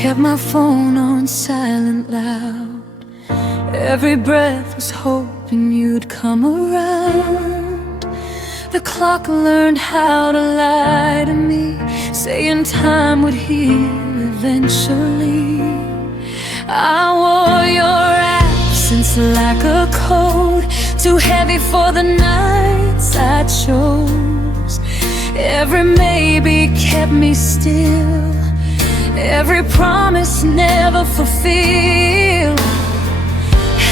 kept my phone on silent loud. Every breath was hoping you'd come around. The clock learned how to lie to me, saying time would heal eventually. I wore your absence like a coat, too heavy for the nights I chose. Every maybe kept me still, every promise never fulfilled.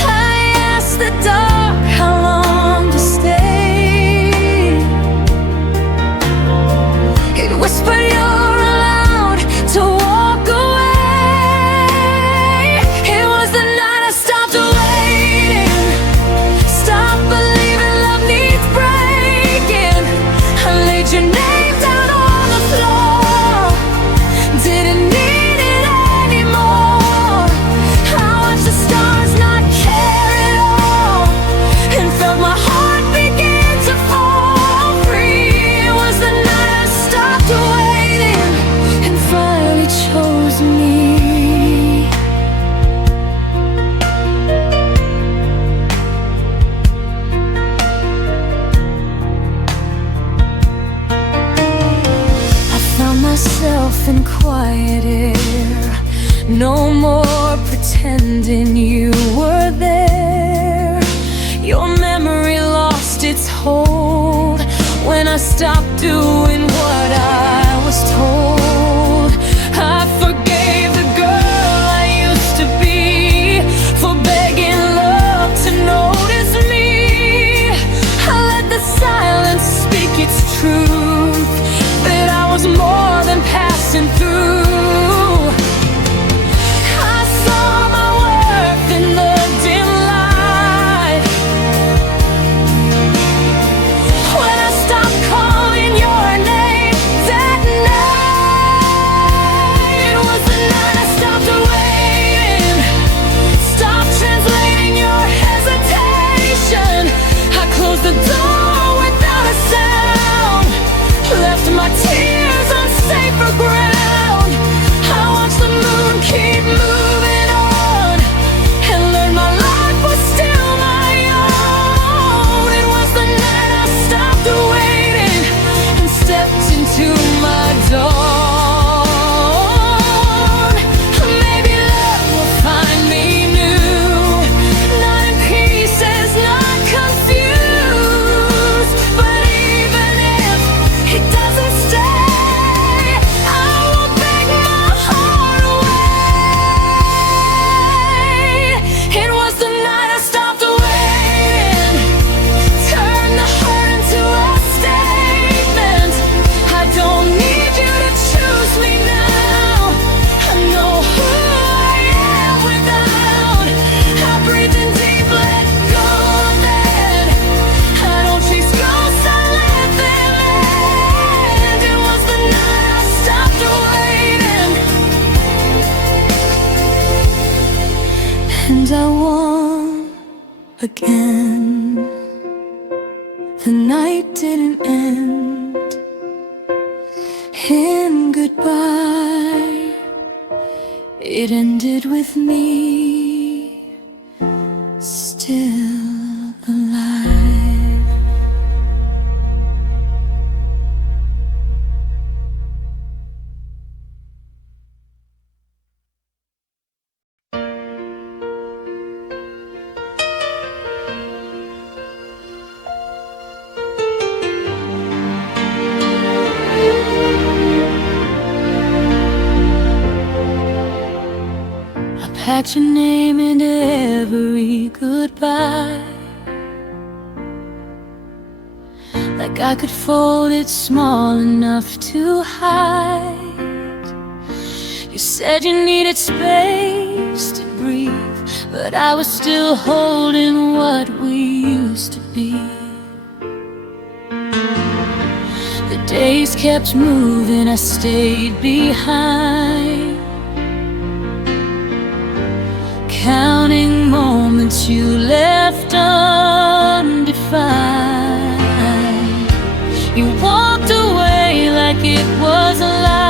I asked the dark how long to stay. It whispered you're allowed to walk away. It was the night I stopped waiting, stopped believing love needs breaking. I laid your name down on the floor, didn't need it anymore. I watched the stars not care at all, and felt my heart begin to fall free. It was the night I stopped waiting and finally chose me. I found myself in quiet air, no more pretending you were there. Your memory lost its hold when I stopped doing what I was told. I forgave the girl I used to be for begging love to notice me. I let the silence speak its truth, that I was more than passing through. I saw my worth in the dim light when I stopped calling your name that night. It was the night I stopped waiting, stopped translating your hesitation. I closed the door without a sound, left my tears on safer ground. I watched the moon keep moving on, and learned my life was still my own. It was the night I stopped waiting and stepped into my dawn. Maybe love will find me new, not in pieces, not confused. But even if it doesn't stay, I won't beg my heart away. It was the night I stopped waiting, turned the hurt into a statement. I don't need you to choose me now, I know who I am without. I breathed in deep, let go of it. I don't chase ghosts, I let them end. It was the night I stopped waiting, and I won again. The night didn't end in goodbye, it ended with me still alive. I packed your name into every goodbye, like I could fold it small enough to hide. You said you needed space to breathe, but I was still holding what we used to be. The days kept moving, I stayed behind, counting moments you left undefined. You walked away like it was a lie.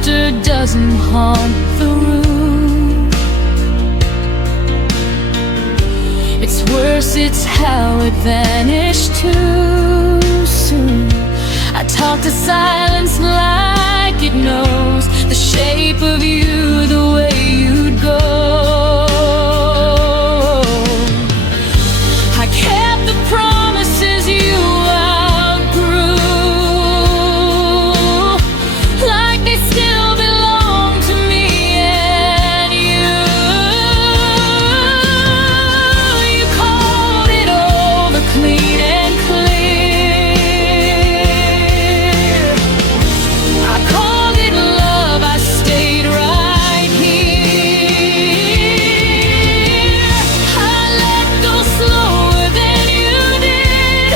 laughter doesn't haunt the room. It's worse, it's how it vanished too soon. I talk to silence like it knows the shape of you, the way you'd go. I kept the promises you outgrew, like they still belong to me and you. You called it over clean and clear. I called it love, I stayed right here. I let go slower than you did.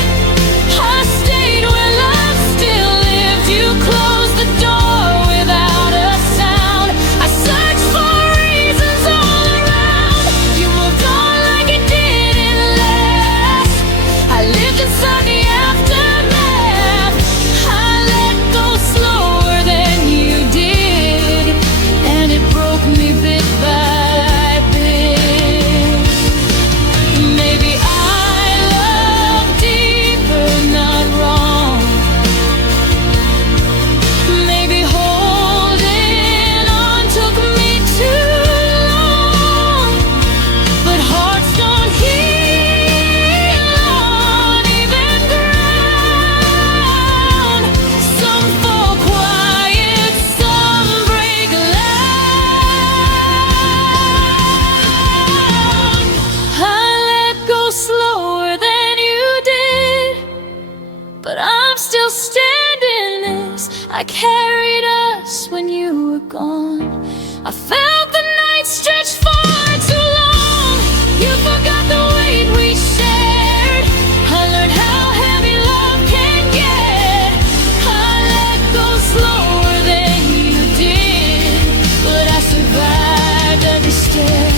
I stayed where love still lived. You closed the door without a sound. I searched for reasons all around. You moved on like it didn't last. I lived inside the aftermath. I let go slower than you did, and it broke me bit by bit. Maybe I love deeper, not wrong. Maybe holding on took me too long. But hearts don't heal on even ground. Some fall quiet, some break loud. I let go slower than you did, but I'm still standing this. I carried us when you were gone. I felt the night stretch far too long. You forgot the weight we shared. I learned how heavy love can get. I let go slower than you did, but I survived every step.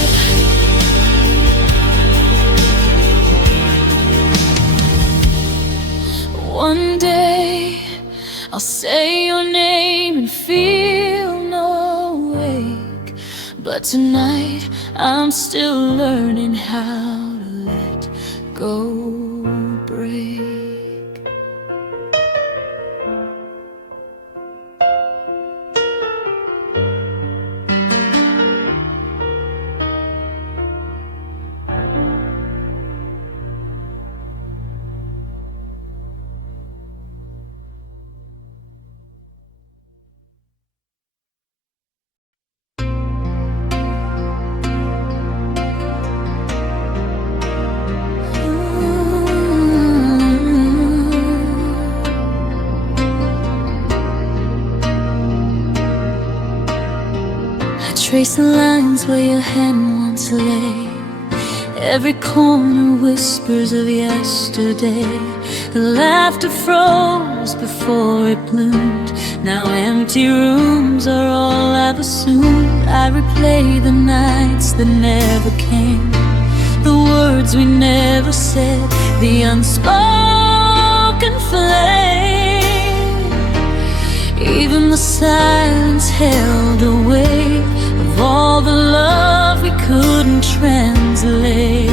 One day I'll say your name and feel no ache, but tonight I'm still learning how to let go break. Trace the lines where your hand once lay. Every corner whispers of yesterday. The laughter froze before it bloomed. Now empty rooms are all I've assumed. I replay the nights that never came, the words we never said, the unspoken flame. Even the silence held a weight of all the love we couldn't translate.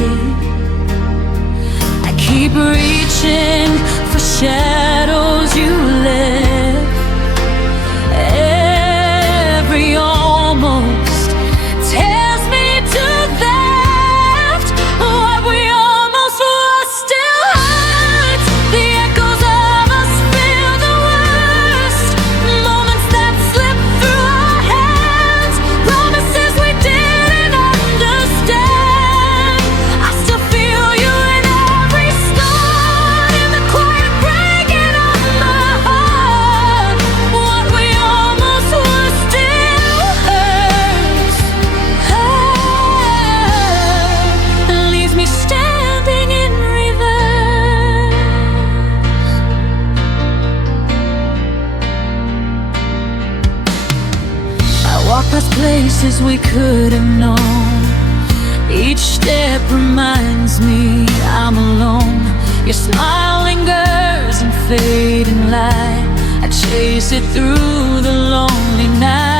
I keep reaching for shadows you left. Every almost tears me to that. What we almost was still hurts. The echoes of us feel the worst. Moments that slip through our hands, promises we didn't understand. I still feel you in every storm, in the quiet breaking of my heart. What we almost was still hurts. And leaves me standing in reverse. I walk past places we could have known. Each step reminds me I'm alone. Your smile lingers in fading light. I chase it through the lonely night.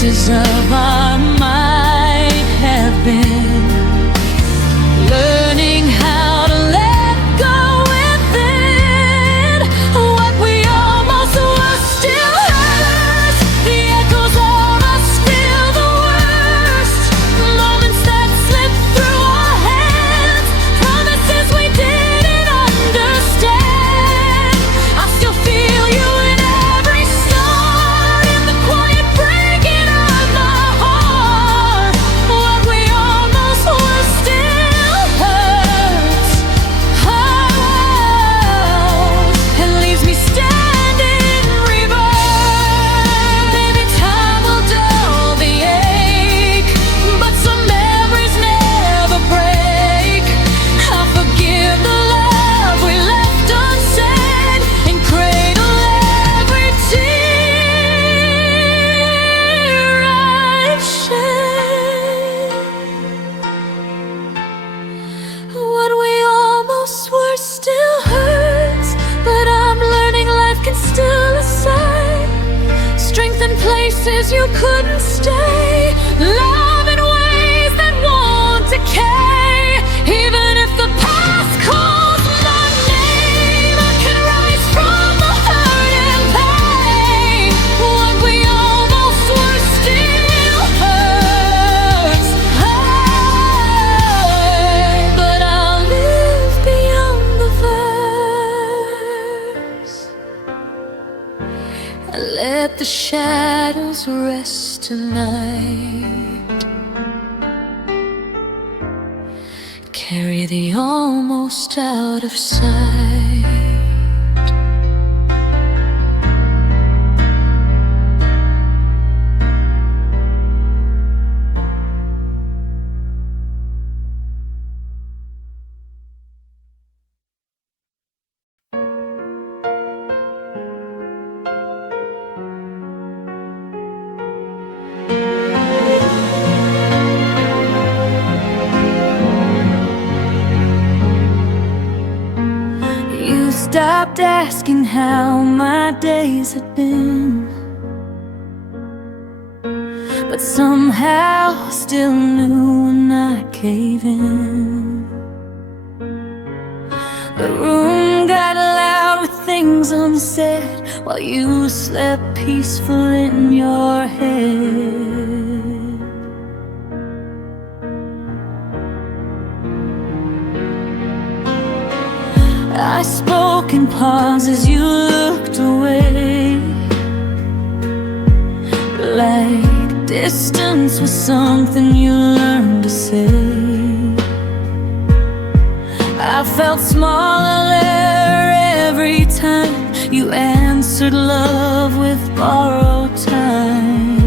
pieces of what might have been. Learning how to let go within. What we almost were still hurts. The echoes of us feel the worst. Moments that slip through our hands. Promises we didn't understand. I still feel you in every song. In the quiet breaking of my heart. What we almost were still hurts. Oh, it leaves me standing reborn. Maybe time will dull the ache, but some memories never break. I forgive the love we left unsaid and cradle every tear I've shed. What we almost were still hurts, but I'm learning life can still assign strength in places you couldn't stay, love in ways that won't decay. Even if the past calls my name, I can rise from the hurt and pain. What we almost were still hurts. But I'll live beyond the verse. Let the shadows rest tonight. Carry the almost out of sight. You stopped asking how my days had been, but somehow still knew when I gave in. The room got loud with things unsaid while you slept peaceful in your head. I spoke in pauses, you looked away, like distance was something you learned to say. I felt smaller every time you answered love with borrowed time.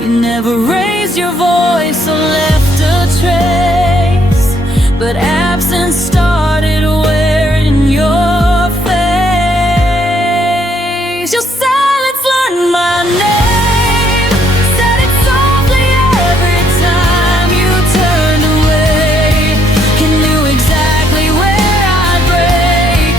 You never raised your voice or left a trace, but absence started wearing your face. Your silence learned my name, said it softly every time you turned away. You knew exactly where I'd break,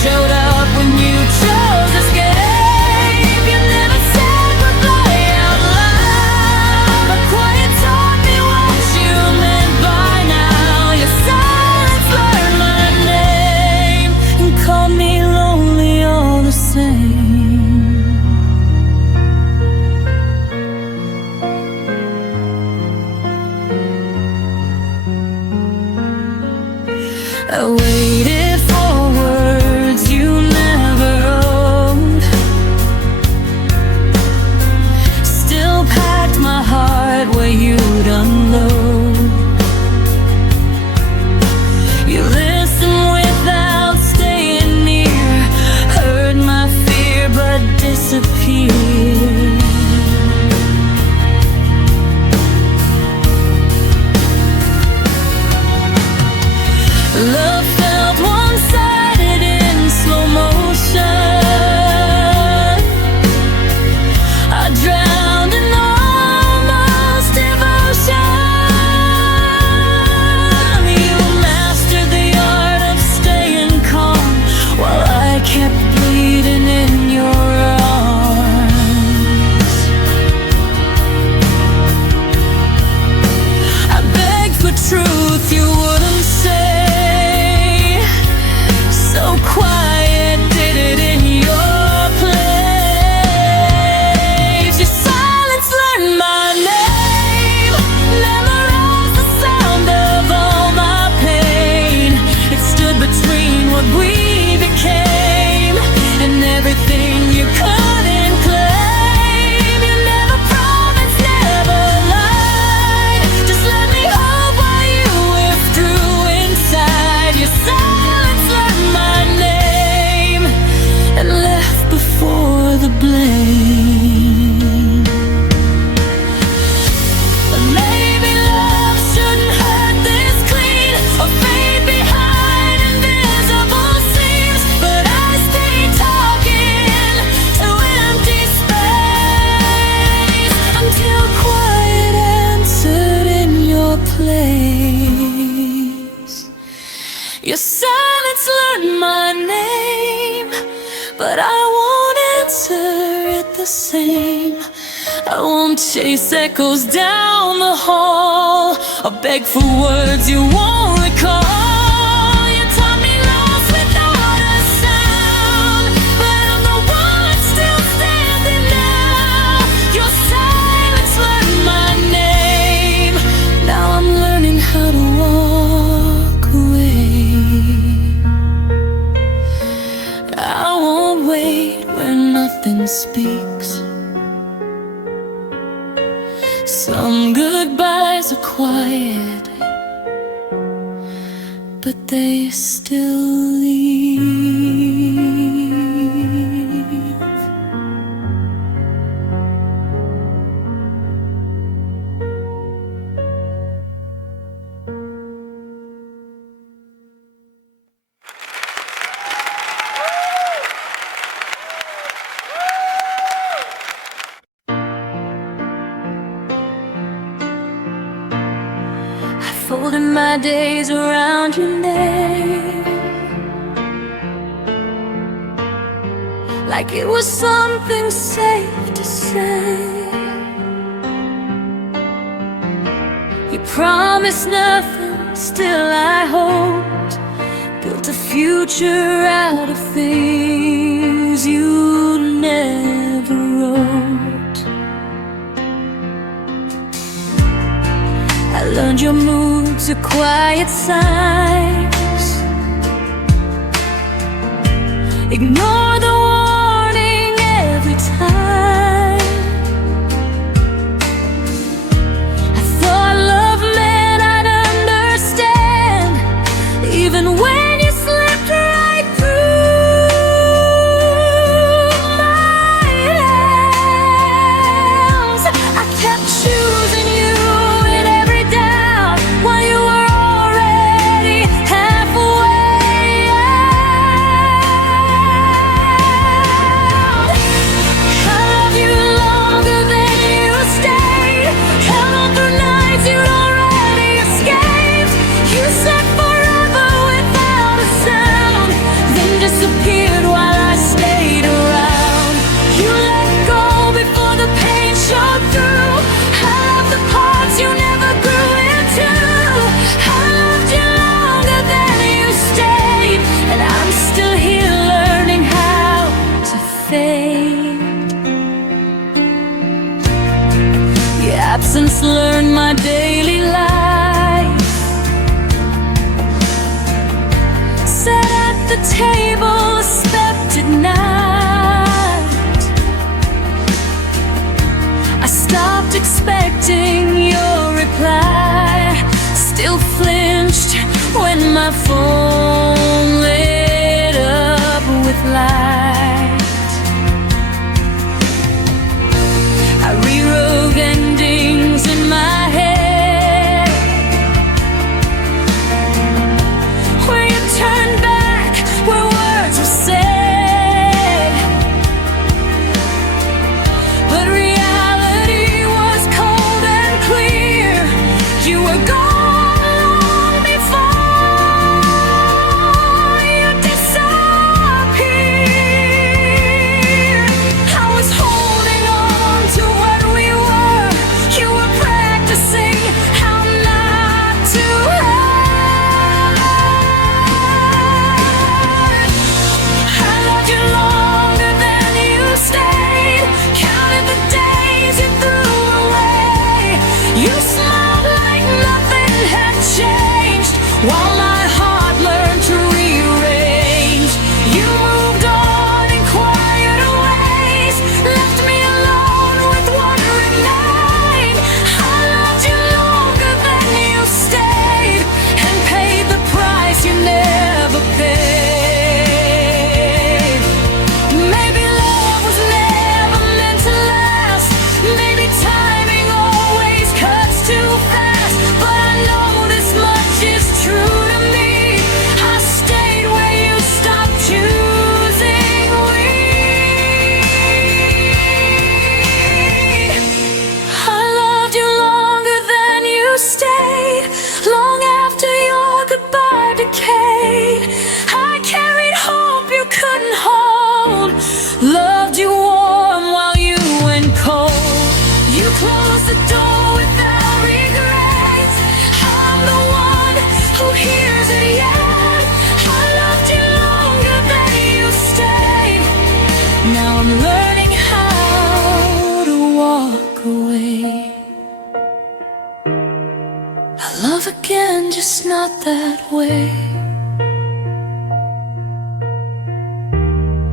showed up when you chose escape. You never said goodbye out loud, but quiet taught me what you meant by now. Your silence learned my name. but I won't answer it the same. I won't chase echoes down the hall or beg for words you won't recall. You taught me lost without a sound, but I'm the one still standing now. Your silence learned my name. Now I'm learning how to walk away. I won't wait where nothing speaks. Some goodbyes are quiet, but they still leave. Folding my days around your name, like it was something safe to say. You promised nothing, still I hoped. Built a future out of things you never wrote. I learned your moods are quiet signs. Ignore the warning every time. I thought love meant I'd understand, even when you slipped right through my hands. I kept choosing you while you were already halfway out. I love you longer than you stayed. Held on through nights you'd already escaped. You said forever without a sound, then disappeared while I stayed around. You let go before the pain showed through. I love the parts you never grew into. I loved you longer than you stayed, and I'm still here learning how to fade. Your absence learned my daily life. Sat at the table, expected night. I stopped expecting your reply. Still flinched when my phone lit up with light. I rewrote endings in my head. Where you turned back, where words were said, but reality was cold and clear. You were gone. Disappear. that way.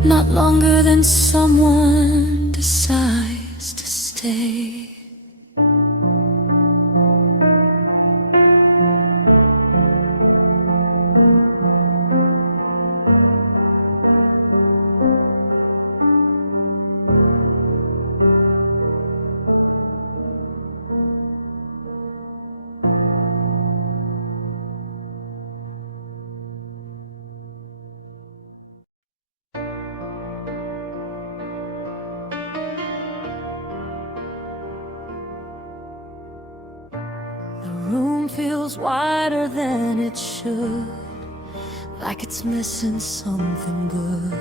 Not longer than someone decides to stay. Feels wider than it should, like it's missing something good.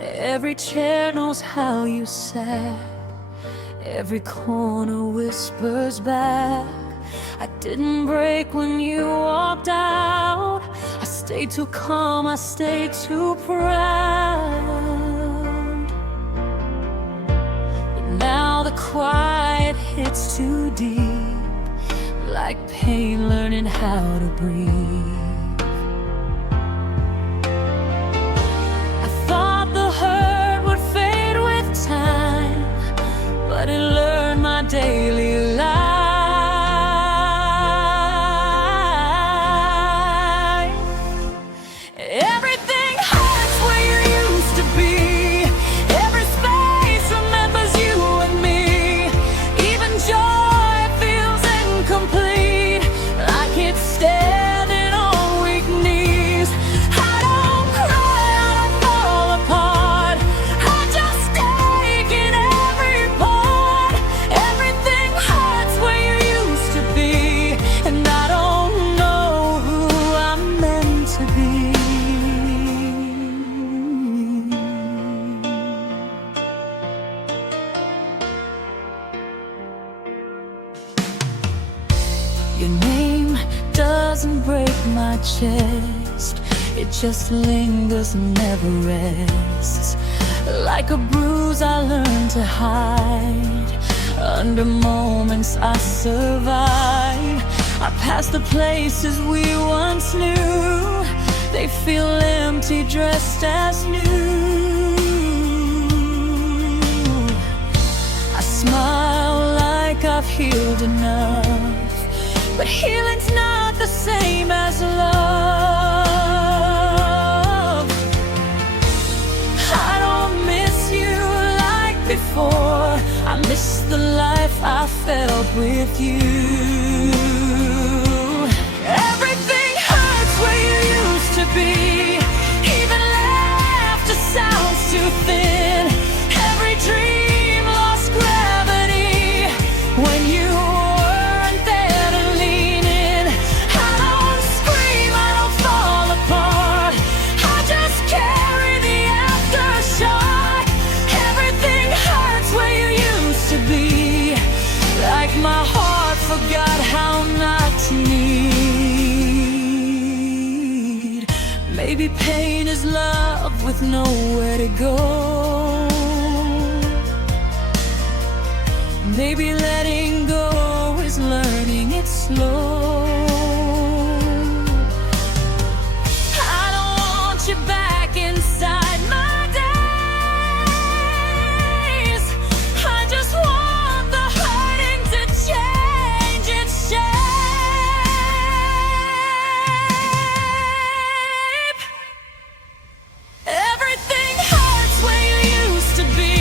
Every chair knows how you sat, every corner whispers back. I didn't break when you walked out. I stayed too calm, I stayed too proud. But now the quiet hits too deep, like pain learning how to breathe. I thought the hurt would fade with time, but it learned my daily life. Everything hurts where you used to be. Every space remembers you and me. Even joy feels incomplete, like it's standing on weak knees. I don't cry, I don't fall apart, I just take in every part. Everything hurts where you used to be, and I don't know who I'm meant to be. Your name doesn't break my chest, it just lingers and never rests. Like a bruise I learned to hide, under moments I survive. I pass the places we once knew, they feel empty dressed as new. I smile like I've healed enough, but healing's not the same as love. I don't miss you like before, I miss the life I felt with you. Everything hurts where you used to be, even laughter sounds too thin. Every dream lost gravity when you weren't there to lean in. I don't scream, I don't fall apart, I just carry the aftershock. Everything hurts where you used to be, like my heart forgot how not to need. Maybe pain is love with nowhere to go. Maybe letting go is learning it slow. I don't want you back inside my days, I just want the hurting to change its shape. Everything hurts where you used to be,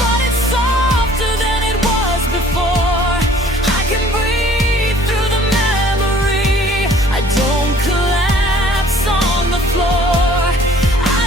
but it's softer than it was before. I can breathe through the memory, I don't collapse on the floor. I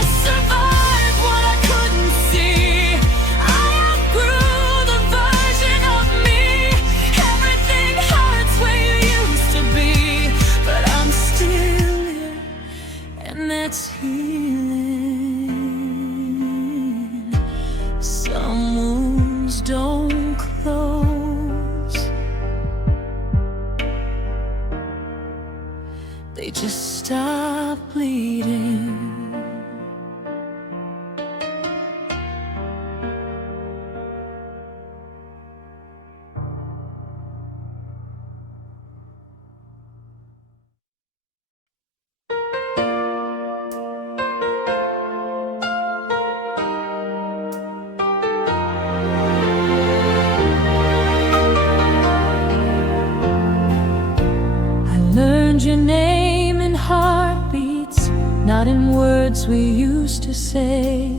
not in words we used to say.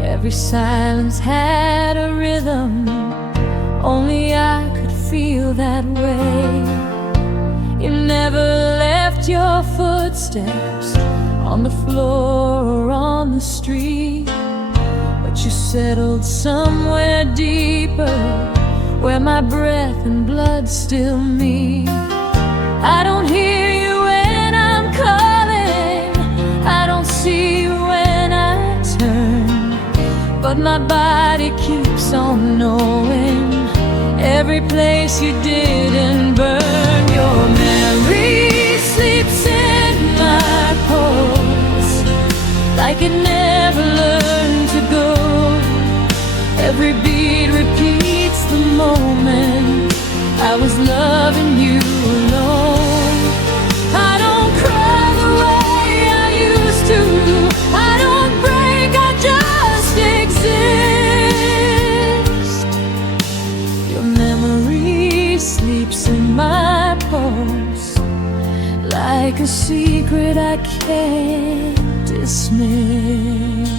Every silence had a rhythm, only I could feel that way. You never left your footsteps on the floor or on the street, but you settled somewhere deeper, where my breath and blood still meet. I don't hear you when I'm calling, I don't see you when I turn, but my body keeps on knowing every place you didn't burn. Your memory sleeps in my pulse, like it never learned to go. Every beat repeats the moment I was loving you alone. I don't cry the way I used to, I don't break, I just exist. Your memory sleeps in my pulse, like a secret I can't dismiss.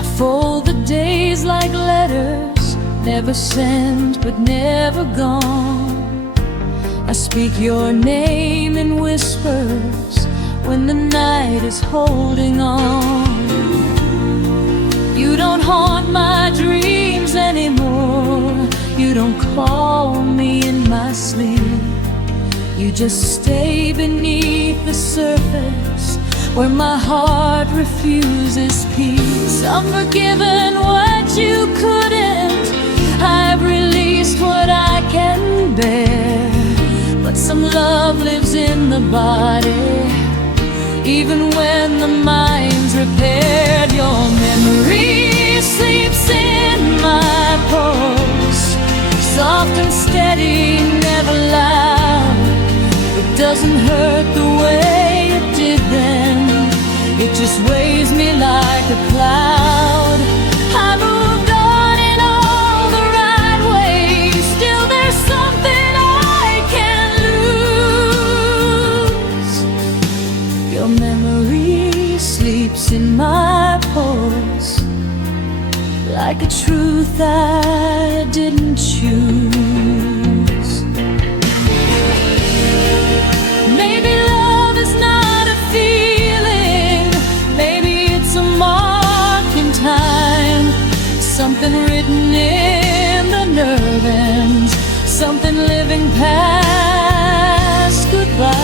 I fold the days like letters, never sent but never gone. I speak your name in whispers when the night is holding on. You don't haunt my dreams anymore, you don't call me in my sleep. You just stay beneath the surface where my heart refuses peace. I'm forgiven what you couldn't, I've released what I can bear, but some love lives in the body, even when the mind's repaired. Your memory sleeps in my pulse, soft and steady, never loud. It doesn't hurt the way it did then, it just weighs me like a cloud. I moved on in all the right ways, still there's something I can't lose. Your memory sleeps in my pulse, like a truth I didn't choose. Maybe love is not a feeling, maybe it's a mark in time, something written in the nerve ends, something living past goodbye.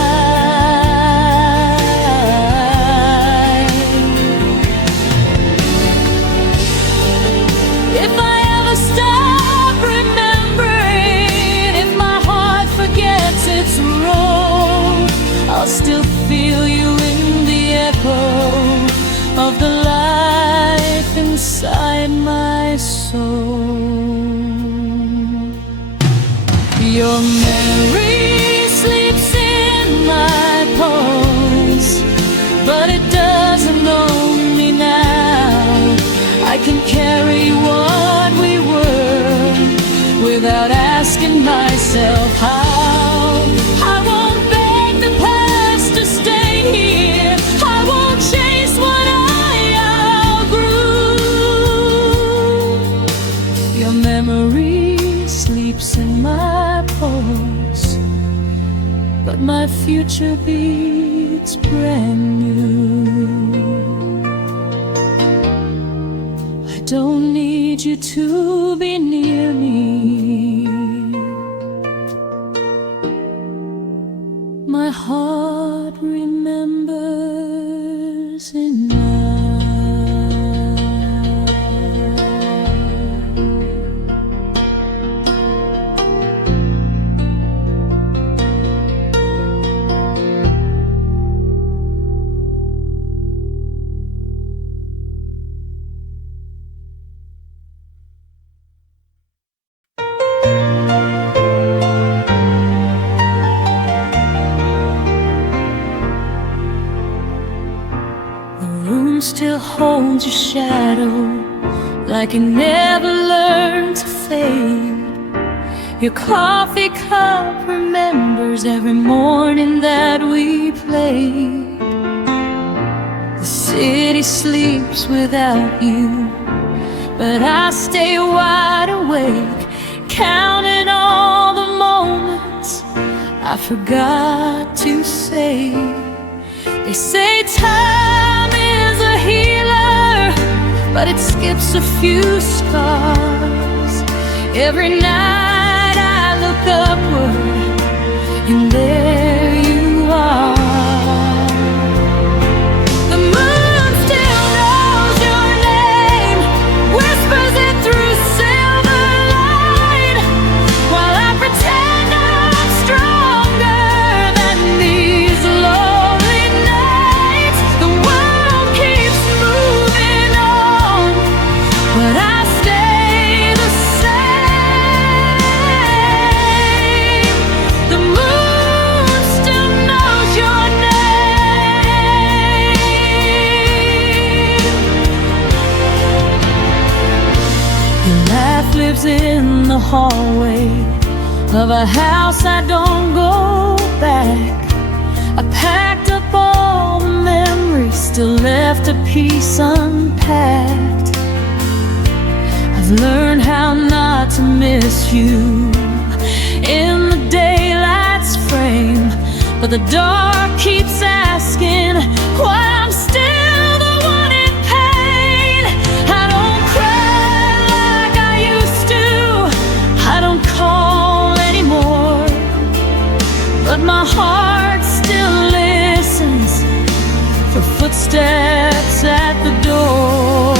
If I ever stop remembering, if my heart forgets its role, I'll still feel you in the echo of the life inside my soul. Your memory sleeps in my pulse, but it doesn't own me now. I can carry what we were without asking myself how. I won't beg the past to stay here, I won't chase what I outgrew. Your memory sleeps in my pulse, but my future beats brand new. I don't need you to be near me, my heart remembers enough. Still holds your shadow, like it never learned to fade. Your coffee cup remembers every morning that we played. The city sleeps without you, but I stay wide awake, counting all the moments I forgot to say. They say time is a healer, but it skips a few scars. Every night I look upward, and there you are. The moon still knows your name, whispers it through silver light, while I pretend I'm stronger than these lonely nights. The world keeps moving on, but I stay the same. The moon still knows your name. Your laugh lives in the hallway of a house I don't go back. I packed up all the memories, still left a piece unpacked. I've learned how not to miss you in the daylight's frame, but the dark keeps asking why I'm still the one in pain. I don't cry like I used to, I don't call anymore, but my heart still listens for footsteps at the door.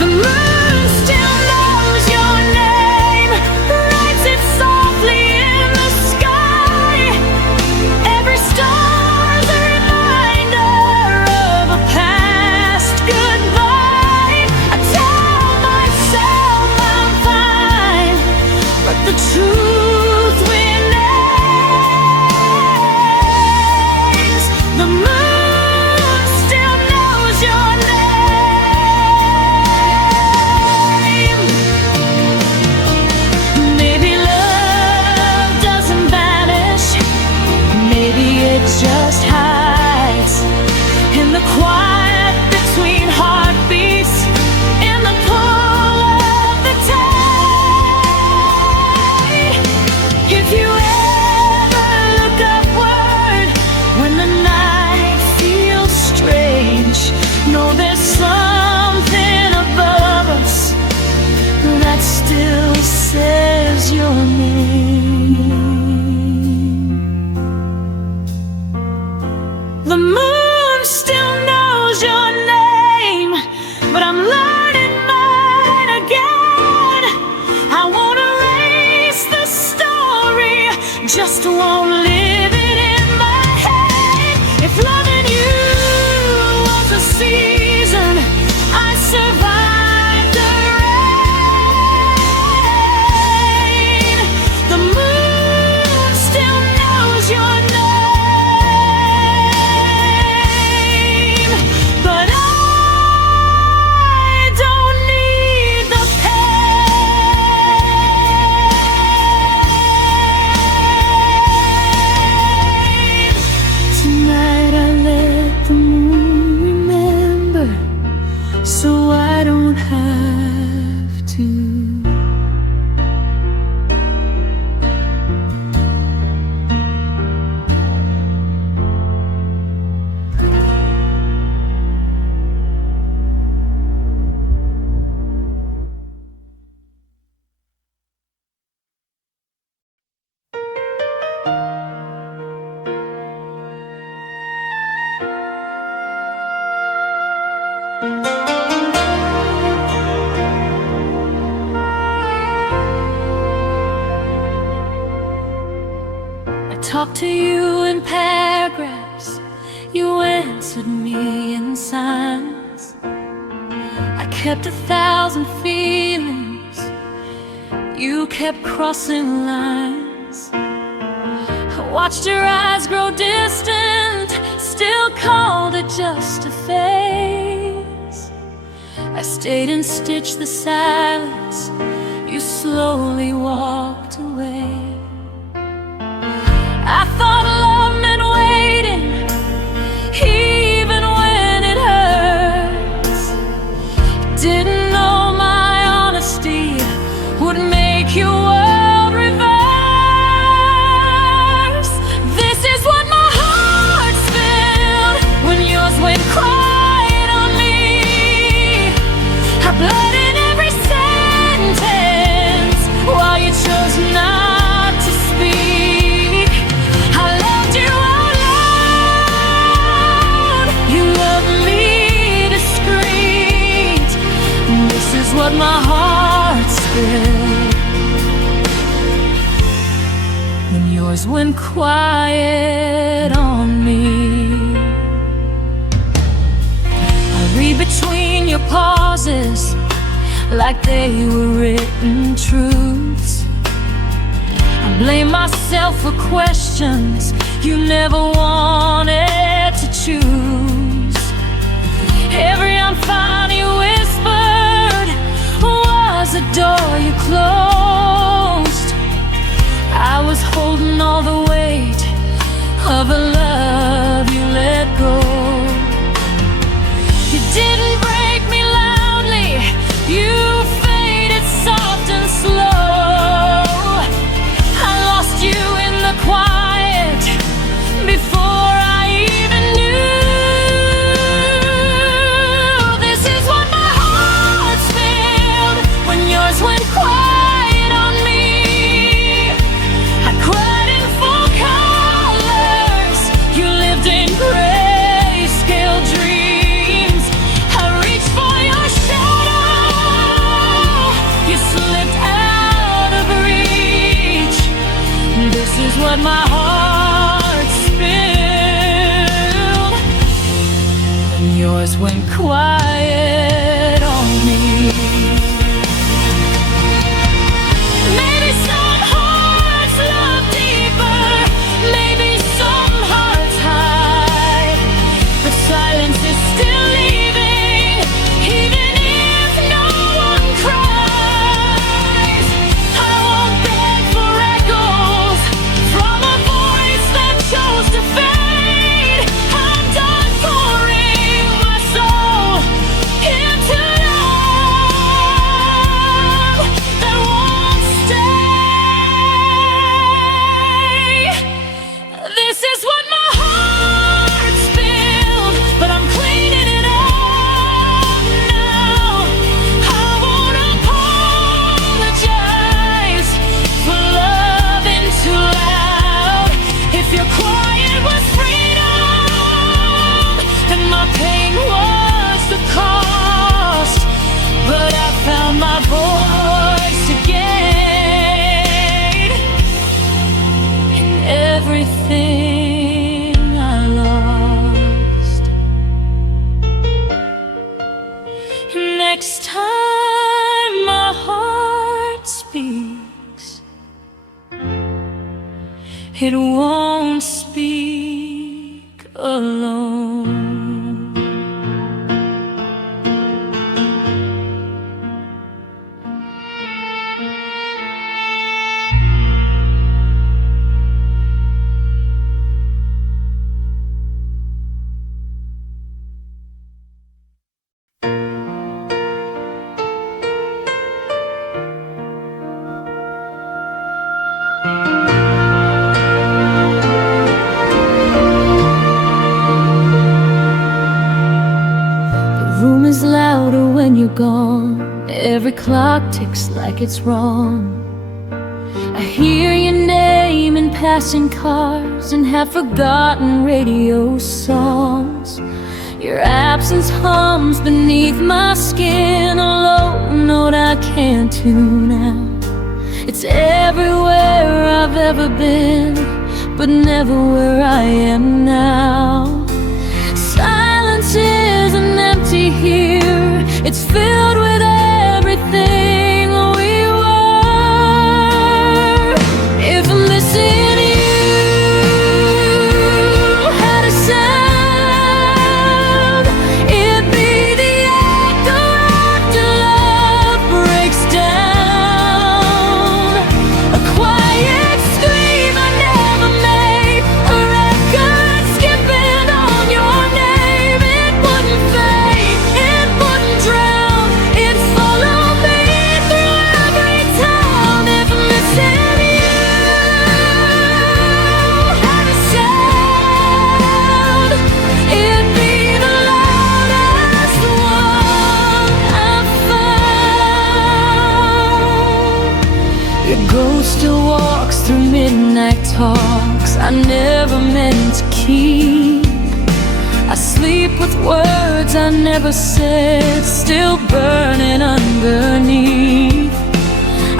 The moon still knows your name, writes it softly in the sky. Every star's a reminder of a past goodbye. I tell myself I'm fine, but the truth remains. The moon still knows your name. Maybe love doesn't vanish, maybe it just hides in the quiet between heartbeats, in the pull of the tide. If you ever look upward when the night feels strange, know there's something above us that still says your name. The moon still knows your name, but I'm learning mine again. I won't erase the story, just won't live it in my head. If loving you was a season, I survived the rain. The moon still knows your name, but I don't need the pain. Tonight I let the moon remember, so I don't have to. I talked to you in paragraphs, you answered me in signs. I kept 1,000 feelings, you kept crossing lines. I watched your eyes grow distant, still called it just a phase. I stayed and stitched the silence, you slowly slowly walked away. I thought love meant waiting, even when it hurts. Didn't know my honesty would make your world reverse. This is what my heart's felt when yours went quiet on me. I bled in every sentence while you chose not to speak. I loved you out loud, you loved me discreet. This is what my heart's felt when yours went quiet on me. I read between your pauses like they were written truths. I blame myself for questions you never wanted to choose. Every unfound you whispered was a door you closed. I was holding all the weight of a love you let go. You didn't break me loudly, you faded soft and slow. I lost you in the quiet before I even knew. This is what my heart's felt when yours went quiet on me. I cried in full colors, you lived in grayscale dreams. I reached for your shadow, you slipped out of reach. This is what my heart spilled when yours went quiet on me. Maybe some hearts love deeper, maybe some hearts hide, but silence is still leaving, even if no one cries. I won't beg for echoes from a voice that chose to fade. I'm done pouring my soul into love that won't stay. This is what my heart's filled, but I'm cleaning it up now. I won't apologize for loving too loud. If your quiet was freedom, and my pain was the cost, but I found my voice again in everything I lost. Next time my heart speaks, it won't speak alone. The room is louder when you're gone. Every clock ticks like it's wrong. I hear your name in passing cars and have forgotten radio songs. Your absence hums beneath my skin, a low note I can't tune out. It's everywhere I've ever been, but never where I am now. Silence isn't empty here, it's filled with everything we were. If missing you had a sound, it'd be the echo after love breaks down. midnight talks I never meant to keep. I sleep with words I never said, still burning underneath.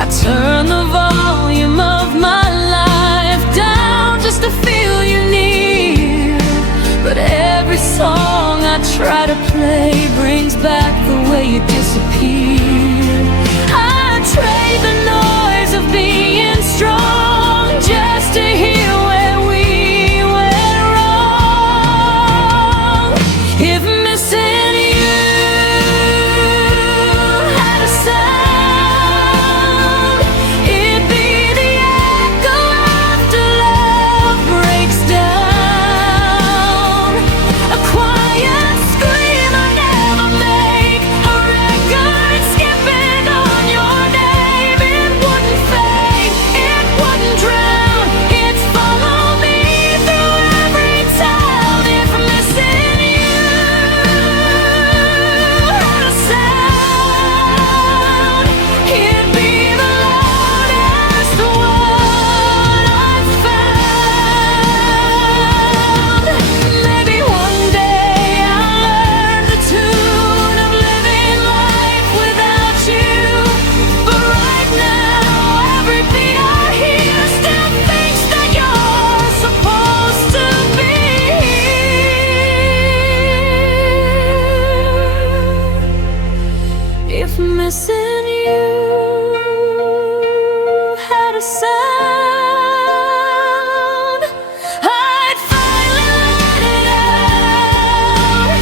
I turn the volume of my life down just to feel you near. But every song I try to play brings back the way you disappear. I trade the noise of being strong just to hear where we went wrong. If missing you had a sound, it'd be the echo after love breaks down. A quiet scream I never make, a record skipping on your name. It wouldn't fade, it wouldn't drown, it'd follow me through every town. If missing you had a sound, it'd be the loudest one I've found. Maybe one day I'll learn the tune of living life without you. But right now, every beat I hear still thinks that you're supposed to be here. If missing you had a sound, I'd finally let it out.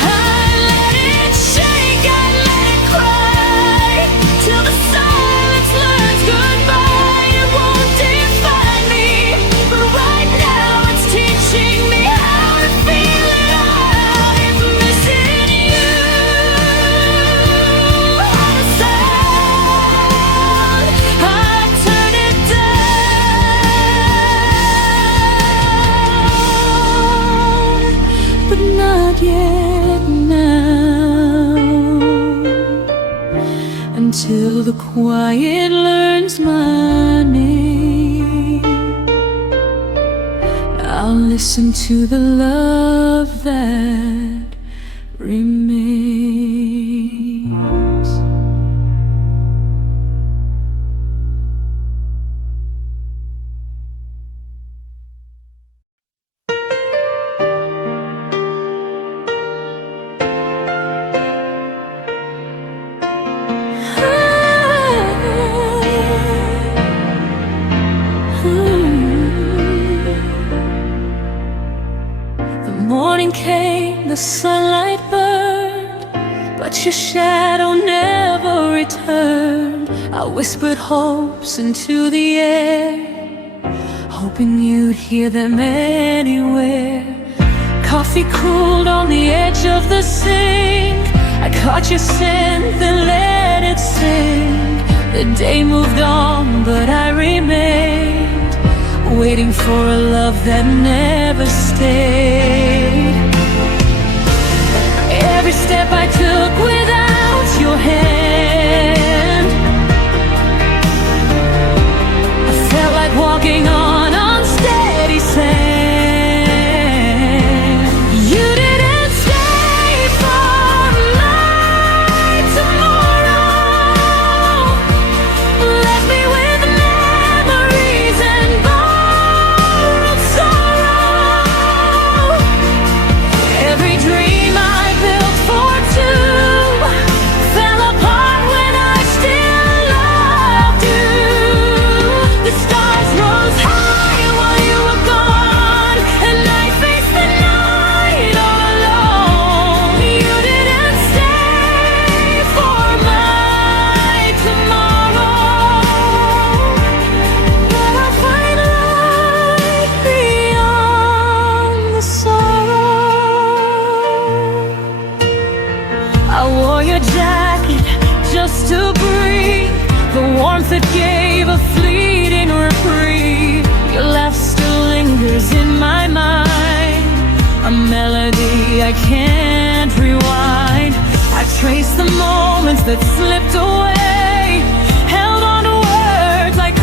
I'd let it shake, I'd let it cry, till the silence learns goodbye. It won't define me, but right now it's teaching me how to feel it out. If missing you had a sound, I'd turn it down, but not yet now, until the quiet learns my name. I'll listen to the love that remains. The morning came, the sunlight burned, but your shadow never returned. I whispered hopes into the air, hoping you'd hear them anywhere. Coffee cooled on the edge of the sink, I caught your scent, then let it sink. The day moved on, but I remained, waiting for a love that never stayed. Every step I took without your hand, I felt like walking on unsteady sand. You didn't stay for my tomorrow, left me with memories and borrowed sorrow. Every dream I built for two fell apart when I still loved you. The stars rose high while you were gone, and I faced the night all alone. You didn't stay for my tomorrow, but I find light beyond the sorrow. I wore your jacket just to breathe, the warmth it gave a fleeting reprieve. Your laugh still lingers in my mind, a melody I can't rewind. I trace the moments that slipped away, held on to words like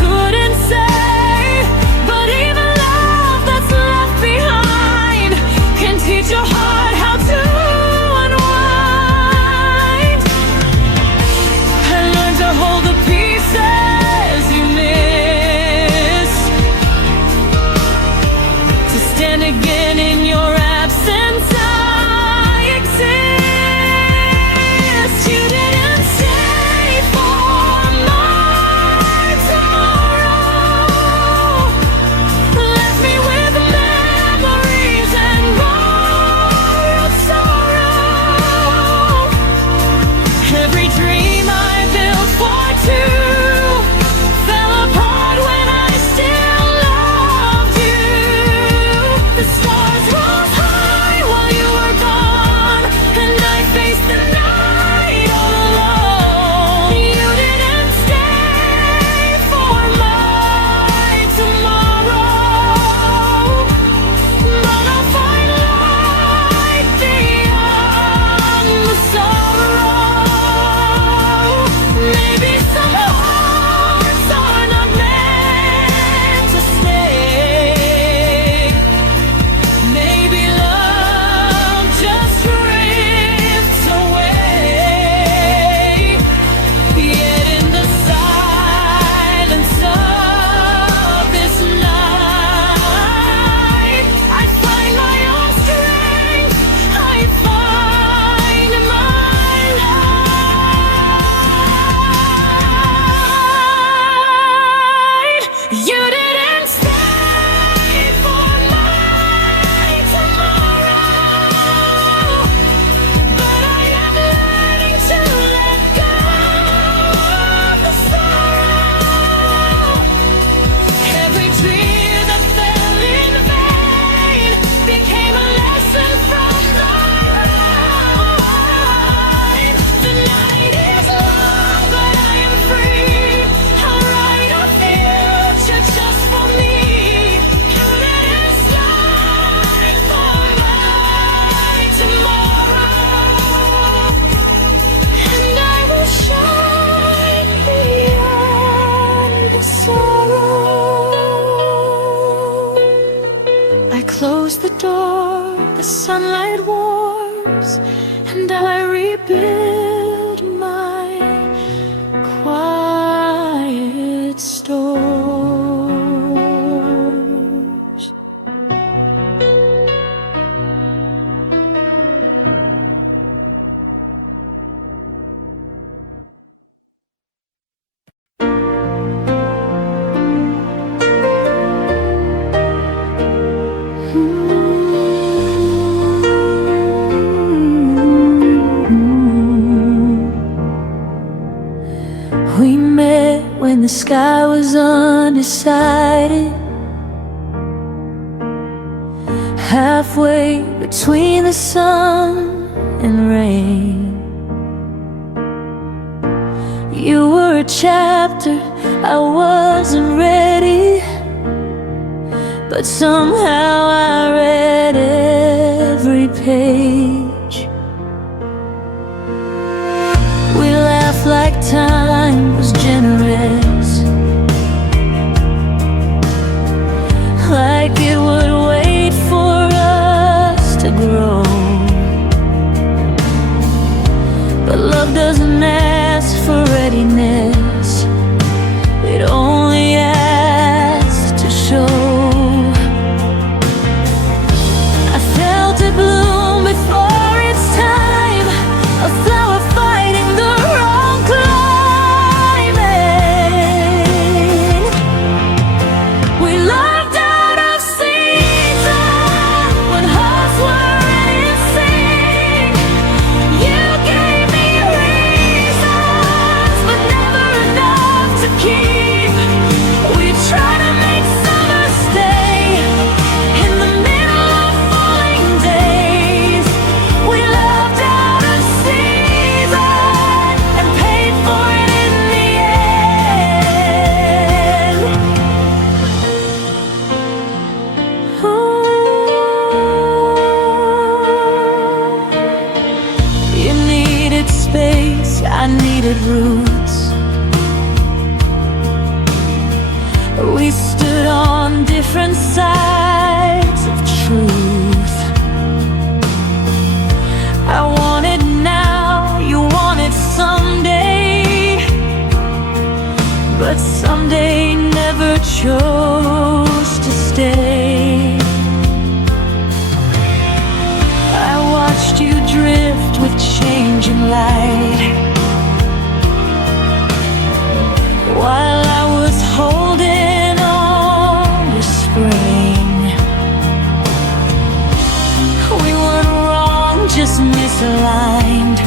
close the door, the sunlight warms, and I rebuild my quiet stores. We met when the sky was undecided, halfway between the sun and rain. You were a chapter I wasn't ready, but somehow I read every page. We laughed like time was generous, like it would wait for us to grow. But love doesn't ask for readiness, it only asks to show. I felt it bloom before its time, a flower fighting the wrong climate. We loved out of season when hearts were in sync. You gave me reasons, but never enough to keep. We tried to make summer stay in the middle of falling days. We loved out of season and paid for it in the end. You needed space, I needed roots. We stood on different sides of truth. I wanted now, you wanted someday, but someday never chose to stay. I watched you drift with changing light, while I was holding on to spring. We weren't wrong, just misaligned,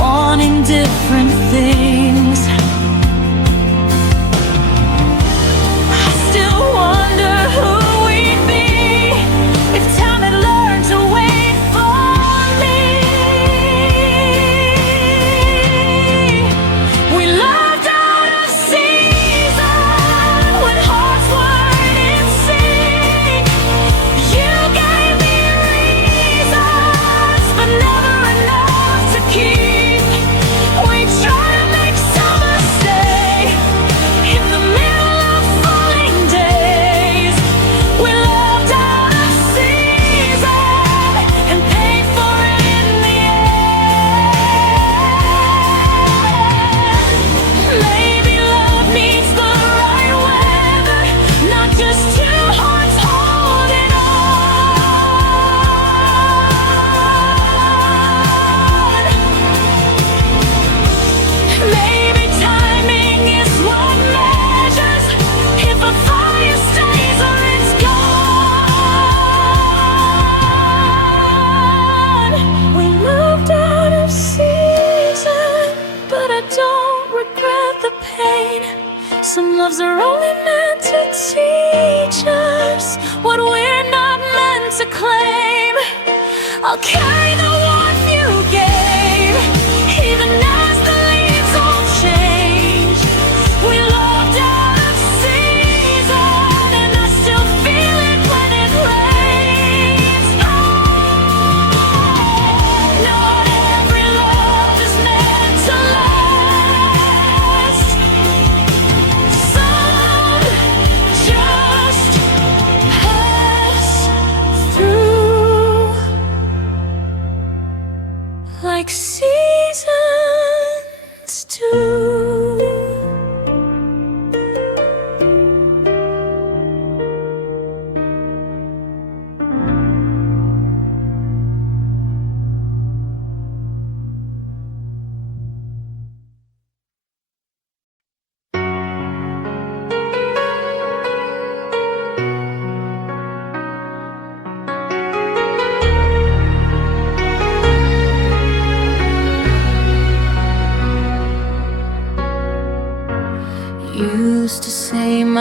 wanting different things. I still wonder who we'd be if time had learned to wait for me. We loved out of season when hearts weren't in sync. You gave me reasons, but never enough to keep. We tried to make summer stay in the middle of falling days. We loved out of season and paid for it in the end. Maybe love needs the right weather, not just two hearts holding on. Maybe timing is what measures if a fire stays or it's gone. We moved out of season, but I don't regret the pain. Some loves are only meant to teach us what we're not meant to claim. I'll carry the warmth you gave, even as the leaves all change. We loved out of season, and I still feel it when it rains. Not every love is meant to last. Some just pass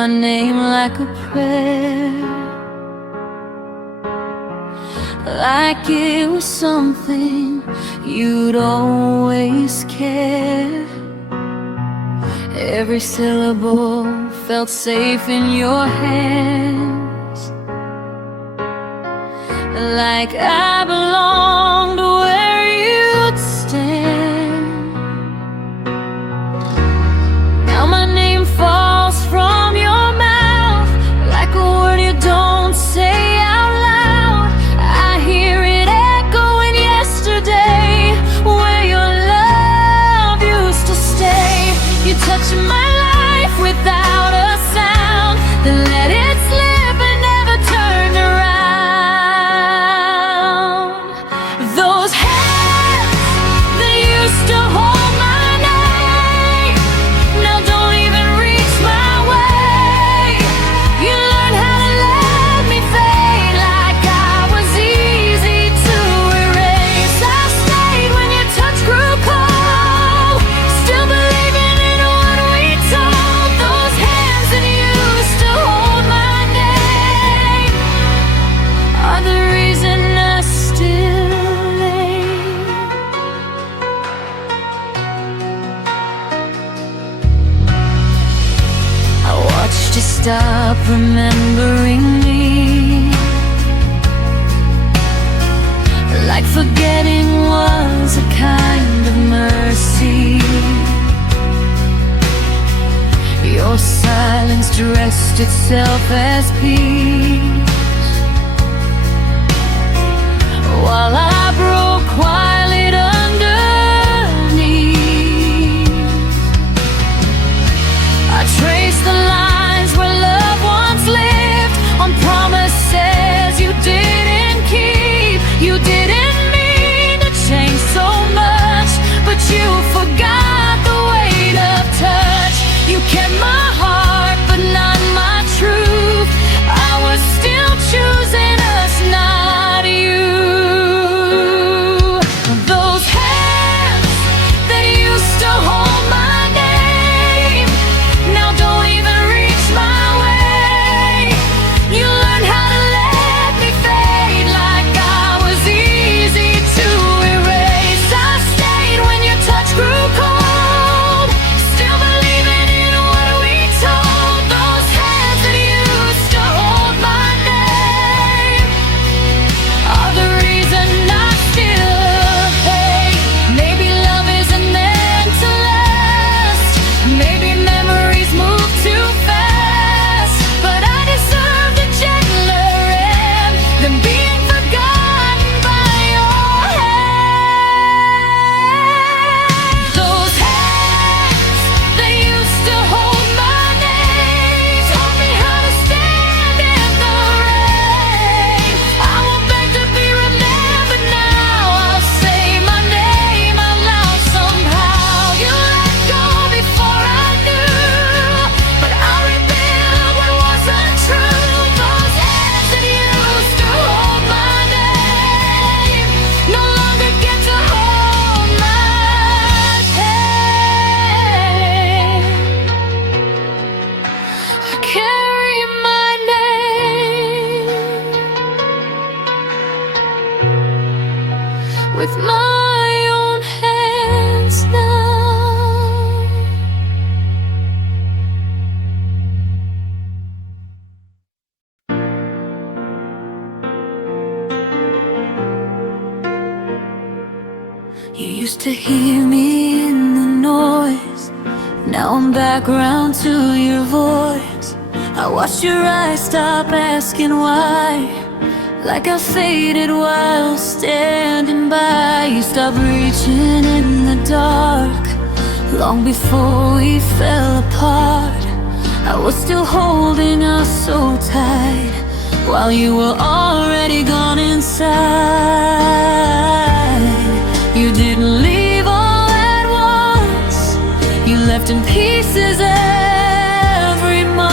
name like a prayer, like it was something you'd always care. Every syllable felt safe in your hands, like I belonged where you'd stand. Now my name falls from your mouth like a word you don't say out loud. I hear it echoing yesterday, where your love used to stay. You touched my life without a sound, then let it slip and never turned around. Those hands that used to hold my name now don't even reach my way. You learned how to let me fade like I was easy to erase. I stayed when your touch grew cold, still believing in what we told. Those hands that used to hold my name are the reason I still lay. I watched you stop remembering me, like forgetting was a kind of mercy. Your silence dressed itself as peace, while I broke quiet underneath. I traced the lines where love once lived, on promises you didn't keep. You didn't mean to change so much, but you forgot the weight of touch. You kept my heart, but not my truth. I was still choosing us, not you. Those hands that used to hold my name now don't even reach my way. You learned how to let me fade like I was easy to erase. I stayed when your touch grew cold, still believing in what we told. Those hands that used to hold my name are the reason I still hate. Maybe love isn't meant to last, maybe memories move too fast, but I deserve a gentler end than being forgotten by your hand. Those hands that used to hold my name taught me how to stand in the rain. I won't beg to be remembered now, I'll say my name out loud somehow. You let go before I knew, but I rebuild what wasn't true. Those hands that used to hold my name no longer get to hold my pain. I carry my name with my own hands now. You used to hear me in the noise, now I'm back round to your voice. I watched your eyes stop asking why, like I faded while standing by. You stopped reaching in the dark, long before we fell apart. I was still holding us so tight, while you were already gone inside. You didn't leave all at once, you left in pieces every month.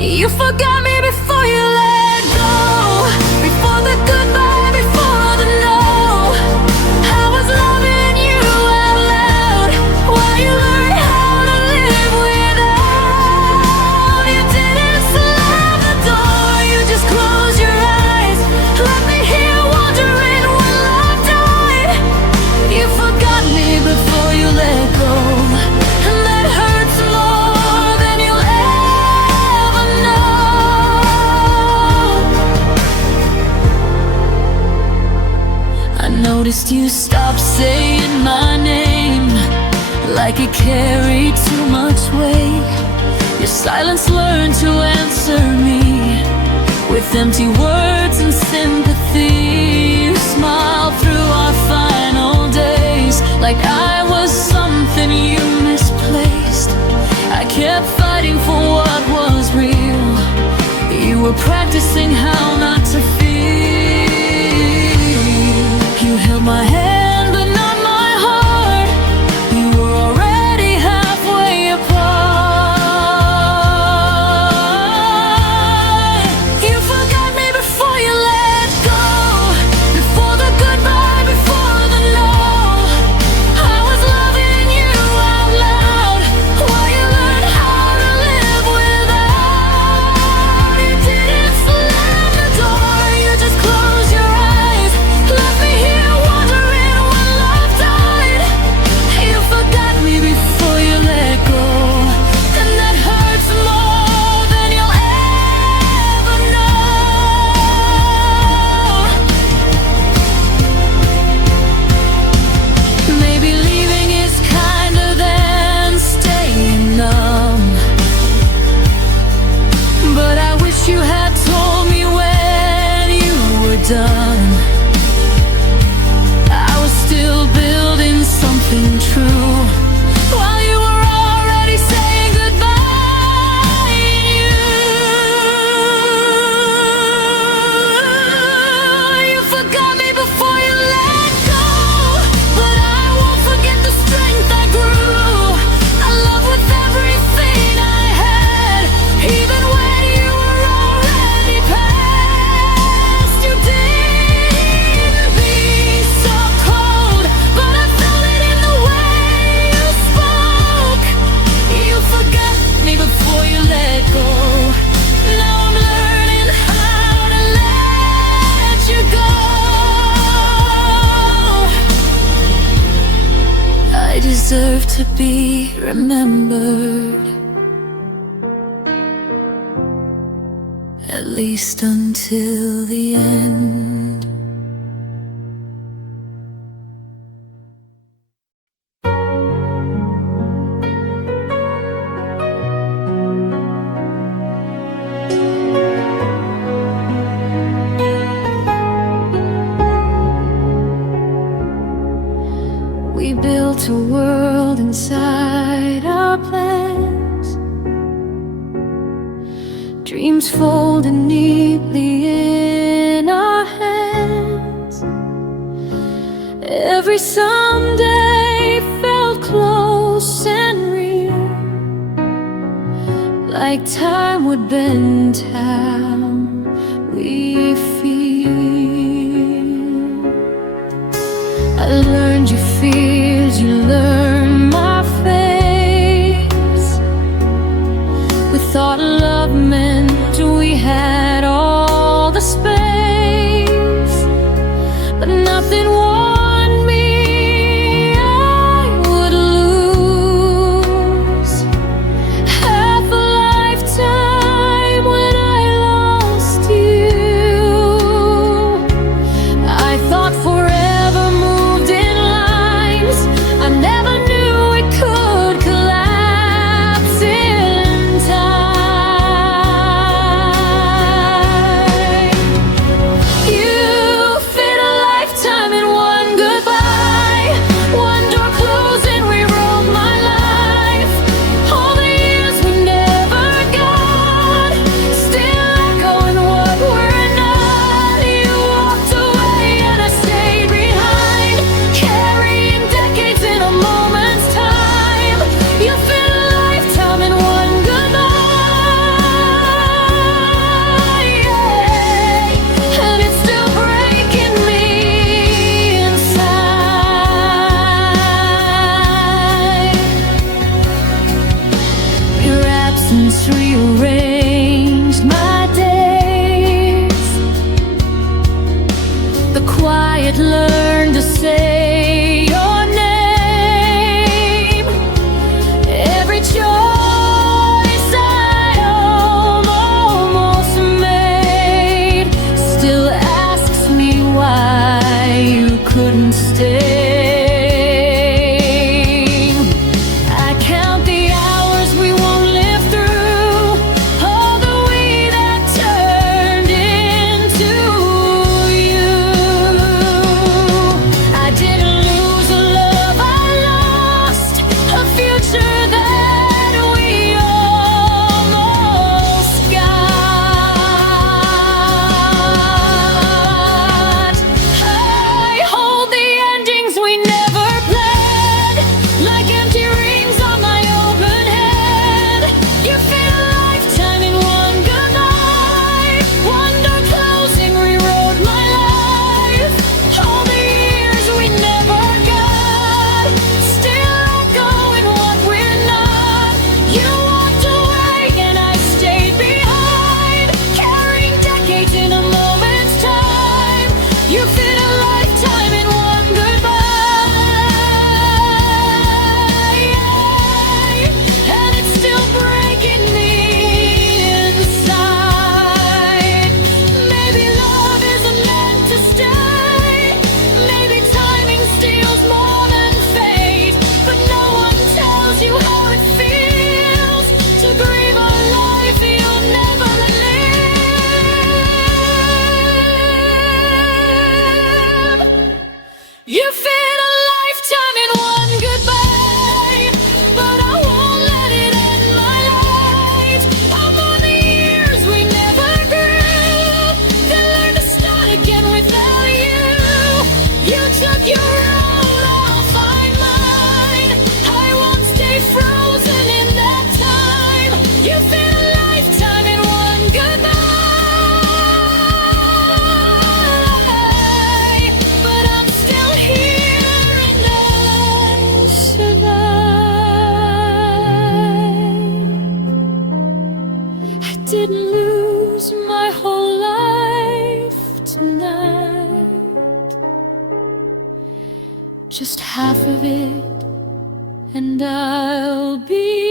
You forgot me before you let go, before the goodbye, before the no. I was loving you out loud while you learned how to live noticed you stopped saying my name, like it carried too much weight. Your silence learned to answer me with empty words and sympathy. You smiled through our final days like I was something you misplaced. I kept fighting for what was real. You were practicing how not to feel. You held my hand but not my heart. We were already halfway apart. You forgot me before you let go, before the goodbye, before the no. I was loving you out loud while you learned how to live without. You didn't slam the door, you just closed your eyes, left me here wondering when love died. You forgot me before you let go, and that hurts more than you'll ever know. Maybe leaving is kinder than staying numb, but I wish you had told me when you were done. I was still building something true while you were already saying goodbye. You forgot me before you let go, but I won't forget the strength I grew. I love with everything I had, even when you were already past. You didn't be so cold, but I felt it in the way you spoke. You forgot me before you let go. Now I'm learning how to let you go. I deserve to be remembered, at least until the end. We built a world inside our plans, dreams folded neatly in our hands. Every someday felt close and real, like time would bend how we feel. I learned your fears, you learned my face. We thought love meant we had all the space, but nothing warned me I would lose half a lifetime when I just half of it, and I'll be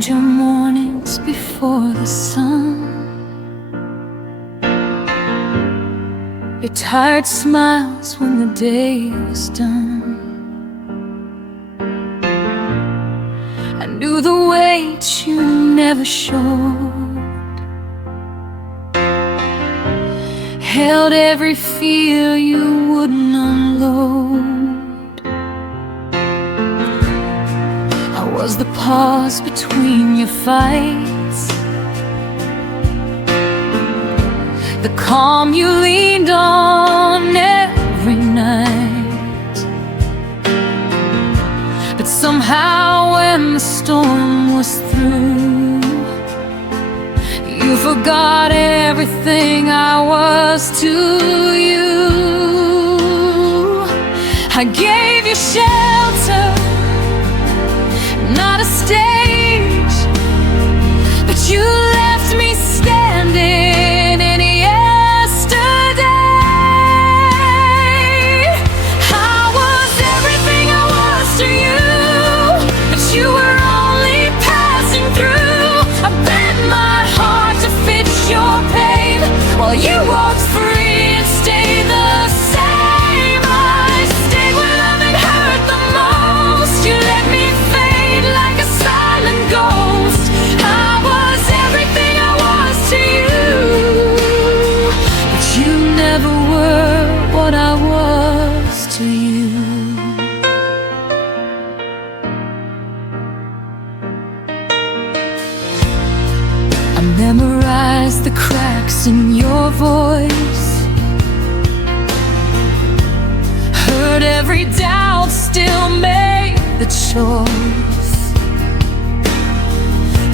your mornings before the sun, your tired smiles when the day was done. I knew the weight you never showed, held every fear you wouldn't unload. Was the pause between your fights, the calm you leaned on every night. But somehow when the storm was through, you forgot everything I was to you. I gave you shelter, not a stage, but you left me standing in yesterday. I was everything I was to you, but you were only passing through. I bent my heart to fit your pain, while you walked free and stayed the same. I stayed when loving hurt the most. You let me like a silent ghost. I was everything I was to you, but you never were what I was to you. I memorized the cracks in your voice, heard every doubt, still made the choice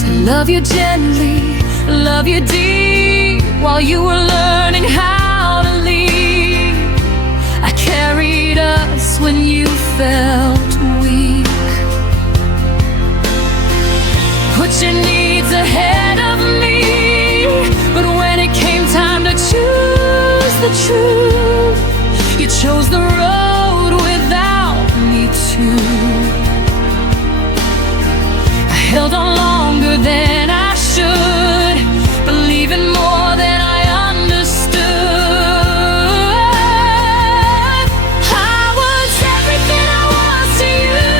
to love you gently, love you deep, while you were learning how to lead. I carried us when you felt weak, put your needs ahead of me. But when it came time to choose the truth, you chose the road without me too. I held on longer than I should, believing more than I understood. I was everything I was to you,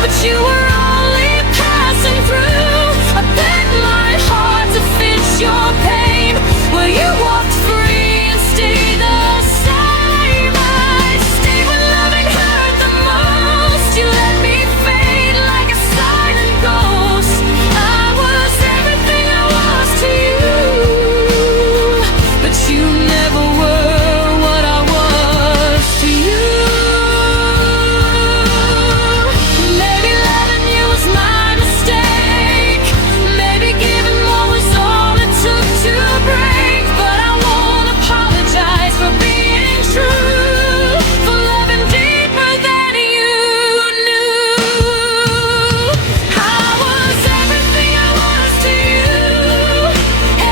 but you were only passing through. I bent my heart to fit your pain, well you walked free and stayed the same. I stayed when loving hurt the most. You let me fade like a silent ghost. I was everything I was to you, but you never were what I was to you. Maybe loving you was my mistake, maybe giving more was all it took to break. But I won't apologize for being true, for loving deeper than you knew. I was everything I was to you,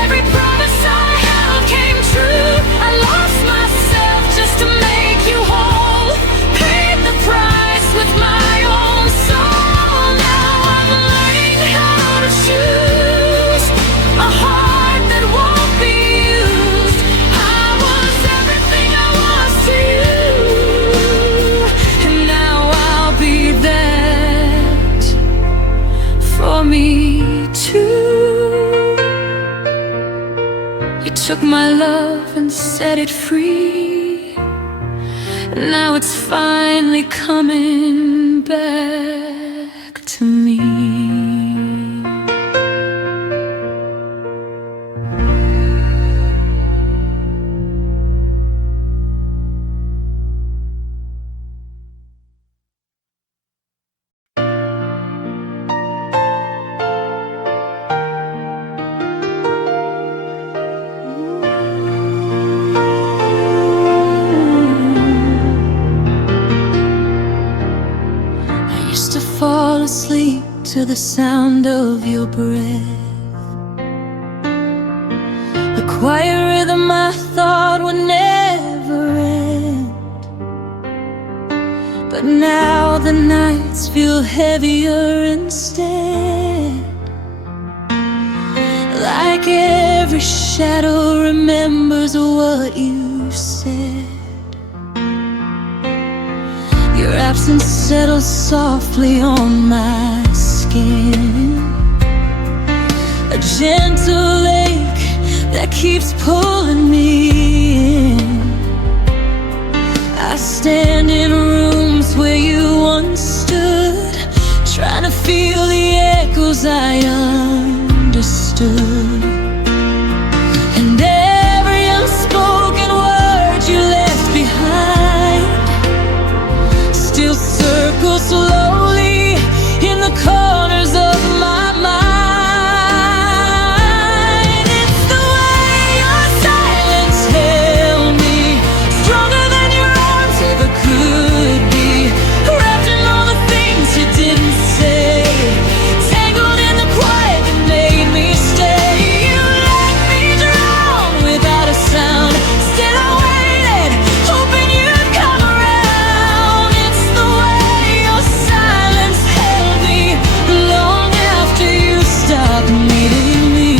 every promise I held came true. I lost myself just to make you whole, paid the price with my own soul. Now I'm learning how to choose a heart that won't be used. I was everything I was to you, and now I'll be that for me too. You took my love and set it free, and now it's finally coming back to me. used to fall asleep to the sound of your breath, the quiet rhythm I thought would never end. But now the nights feel heavier instead, like every shadow remembers what you said. Your absence settles softly on my skin, a gentle ache that keeps pulling me in. I stand in rooms where you once stood, trying to feel the echoes I understood. And every unspoken word you left behind still circles slowly in the corners of my mind. It's the way your silence held me, stronger than your arms ever could be, wrapped in all the things you didn't say, tangled in the quiet that made me stay. You let me drown without a sound, still I waited, hoping you'd come around. It's the way your silence held me long after you stopped needing me.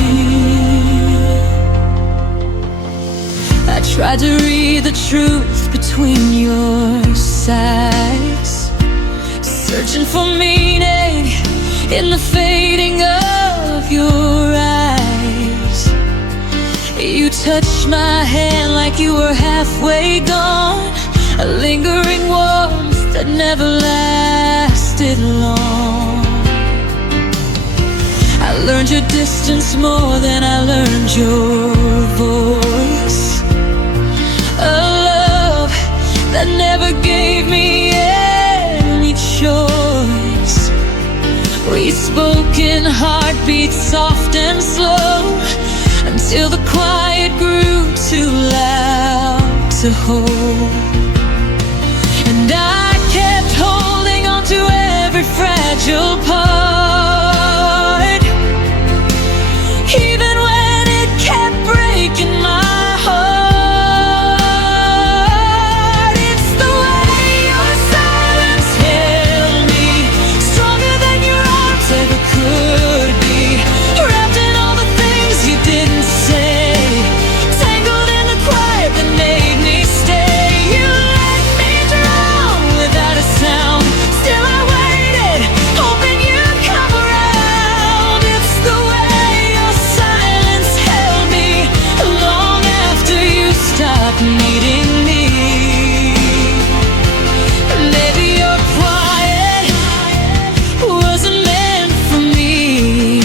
I tried to read the truth between your sighs, searching for meaning in the fading of your eyes. You touched my hand like you were halfway gone, a lingering warmth that never lasted long. I learned your distance more than I learned your voice, a love that never gave me any choice. We spoke in heartbeats soft and slow, until the quiet grew too loud to hold. And I kept holding on to every fragile part, even when it kept breaking my heart. It's the way your silence held me, stronger than your arms ever could be, wrapped in all the things you didn't say, tangled in the quiet that made me stay. You let me drown without a sound, still I waited, hoping you'd come around. It's the way your silence held me long after you stopped needing me. Maybe your quiet wasn't meant for me.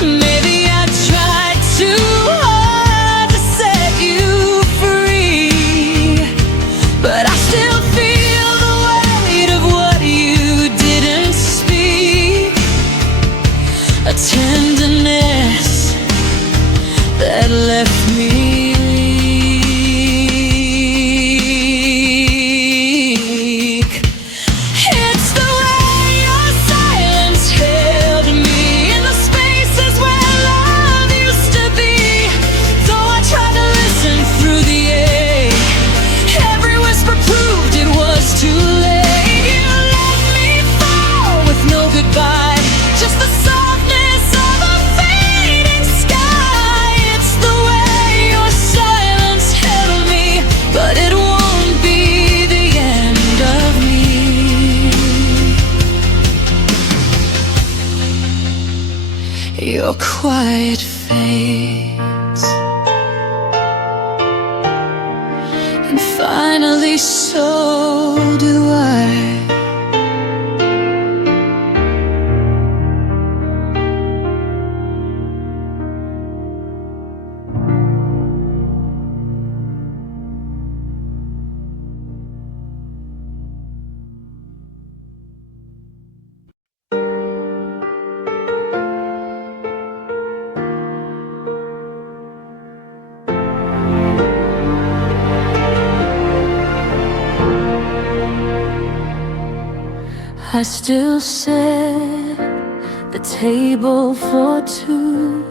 Maybe I tried too hard to set you free, but I still feel the weight of what you didn't speak, a tenderness that left me weak. It's the way your silence held me in the spaces where love used to be. Though I tried to listen through the ache, every whisper proved it was too late. You let me fall with no goodbye, just the softness of a fading sky. It's the way your silence held me, but it won't be the end of me. Your quiet fades, and finally so do I. I still set the table for two,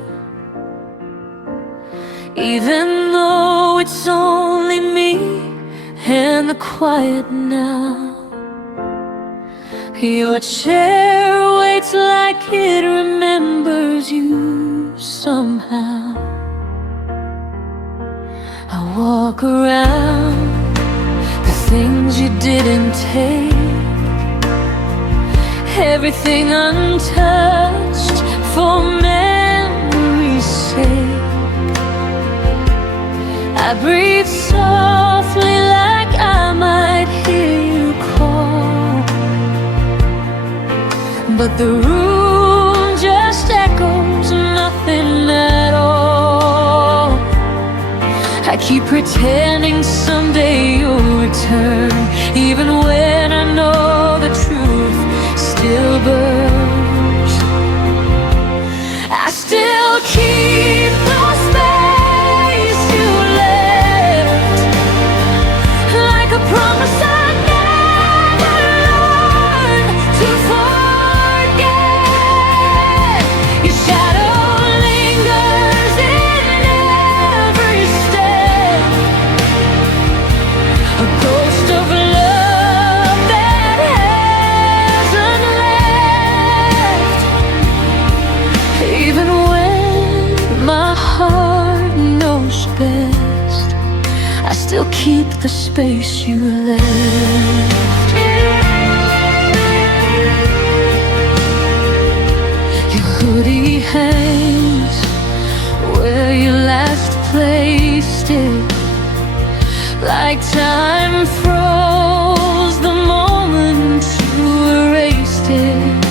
even though it's only me and the quiet now. Your chair waits like it remembers you somehow. I walk around the things you didn't take, everything untouched for memory's sake. I breathe softly like I might hear you call, but the room just echoes nothing at all. I keep pretending someday you'll return, even when I know the truth still burns. I still keep the space you left, like a promise I never learned to forget. Your shadow lingers in every step, a ghost of love that hasn't left. Even when my heart knows best, I still keep the space you left. Your hoodie hangs where you last placed it, like time froze the moment you erased it.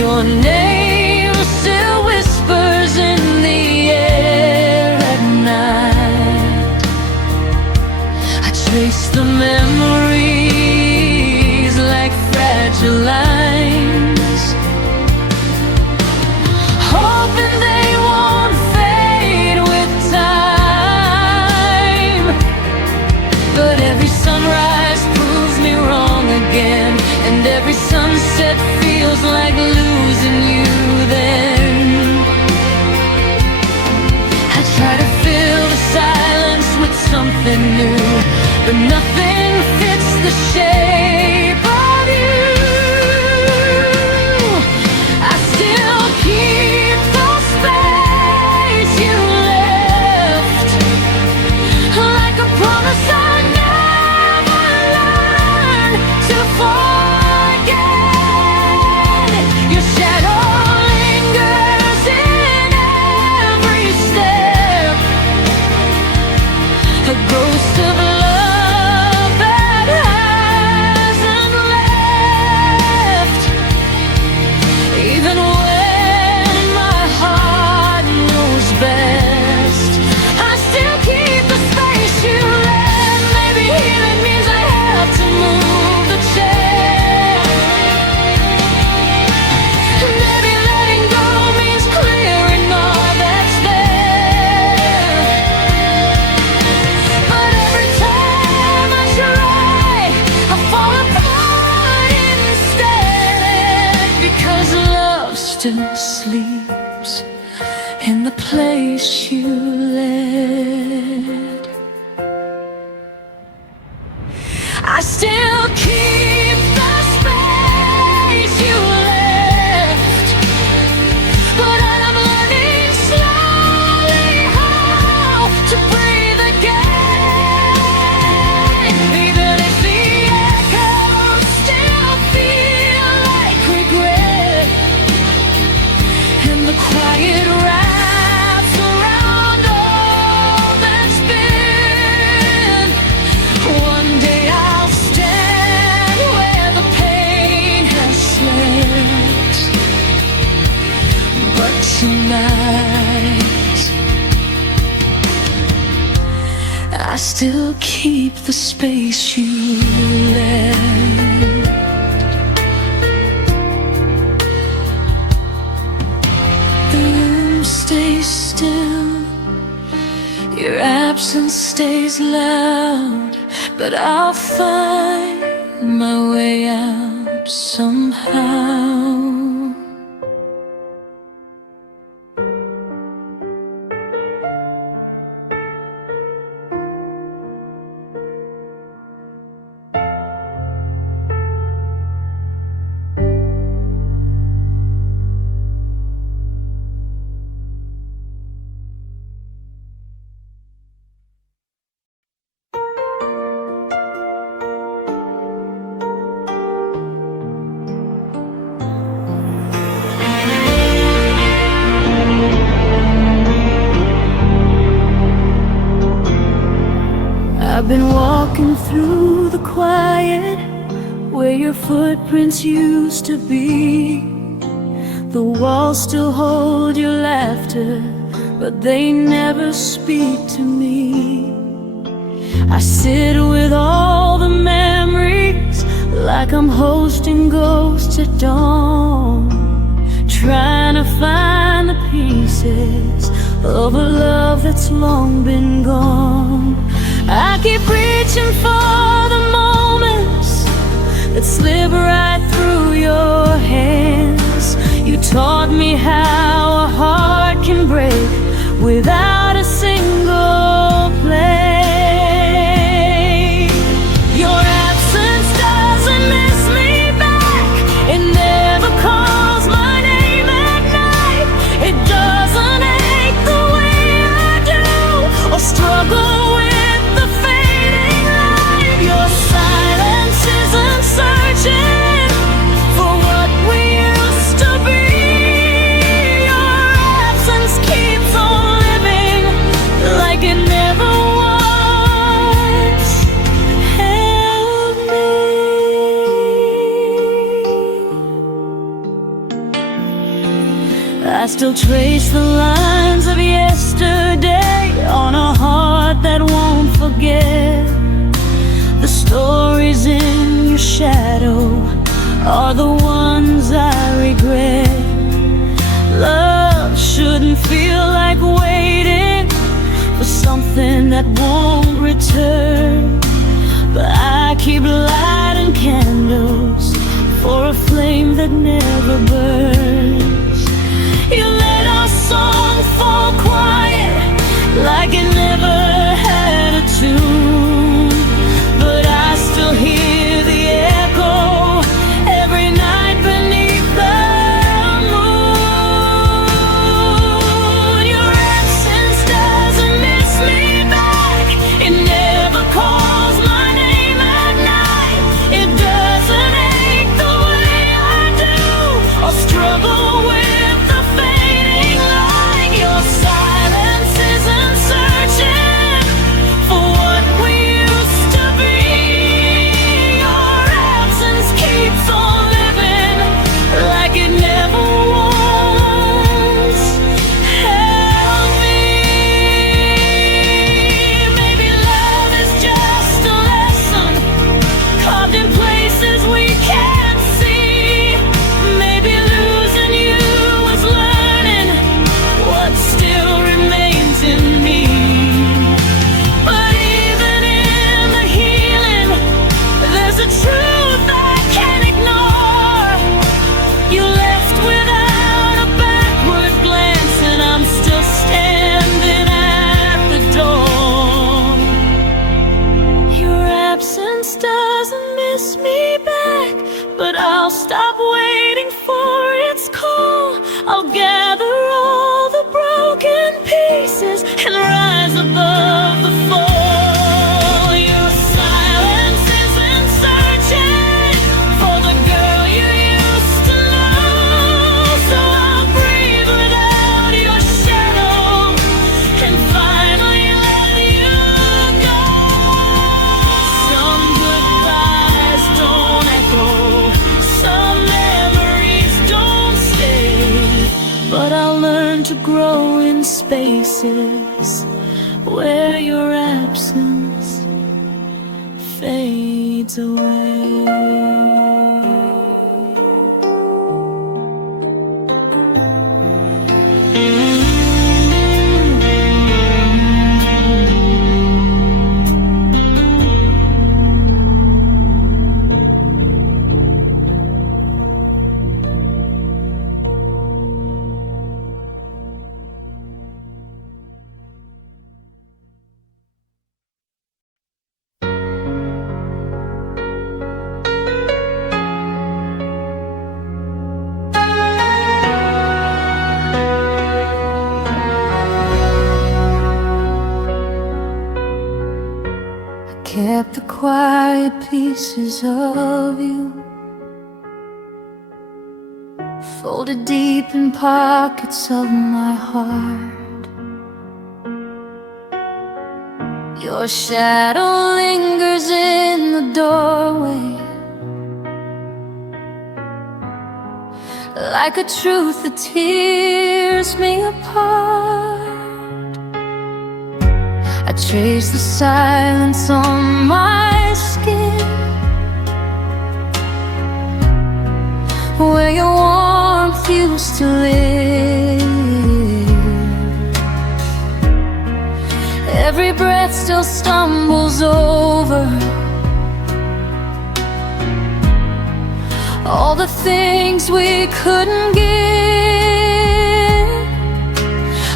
Your name still whispers in the air at night. I trace the memories like fragile lines, hoping they won't fade with time. But every sunrise proves me wrong again, and every sunset feels like losing you then. I try to fill the silence with something new, but nothing fits the shape of you. I still keep the space you left, like a promise I never learned to forget. Your shadow lingers in every step, a ghost of love that hasn't left. Even when my heart knows best, I still keep the space you left. Maybe healing means I have to move the chair. Maybe letting go means clearing all that's there. But every time I try, I fall apart instead, because love still sleeps in the place you led. I still keep the space you left, but I'm learning slowly how to breathe again. Even if the echoes still feel like regret, and the quiet wraps around all that's been. One day I'll stand where the pain has slept, but tonight I still keep the space you left. The room stays still, your absence stays loud, but I'll find my way somehow. I've been walking through the quiet where your footprints used to be. The walls still hold your laughter, but they never speak to me. I sit with all the memories like I'm hosting ghosts at dawn, trying to find the pieces of a love that's long been gone. I keep reaching for the moments that slip right through your hands. You taught me how a heart can break without a single play. Your absence doesn't miss me back. It never calls my name at night. It doesn't ache the way I do or struggle. I still trace the lines of yesterday on a heart that won't forget. The stories in your shadow are the ones I regret. Love shouldn't feel like waiting for something that won't return, but I keep lighting candles for a flame that never burns. You let our song fall quiet like it never had a tune, but I still hear the echo every night beneath the moon. Your absence doesn't miss me back. It never calls my name at night. It doesn't ache the way I do or struggle with. Stop waiting for its call. I'll gather all the broken pieces and rise above the fall. Your silence isn't searching for the girl you used to know, so I'll breathe without your shadow and finally let you go. Some goodbyes don't echo, but I'll learn to grow in spaces where your absence fades away. quiet pieces of you, folded deep in pockets of my heart. Your shadow lingers in the doorway, like a truth that tears me apart. I trace the silence on my skin, where your warmth used to live. Every breath still stumbles over all the things we couldn't give.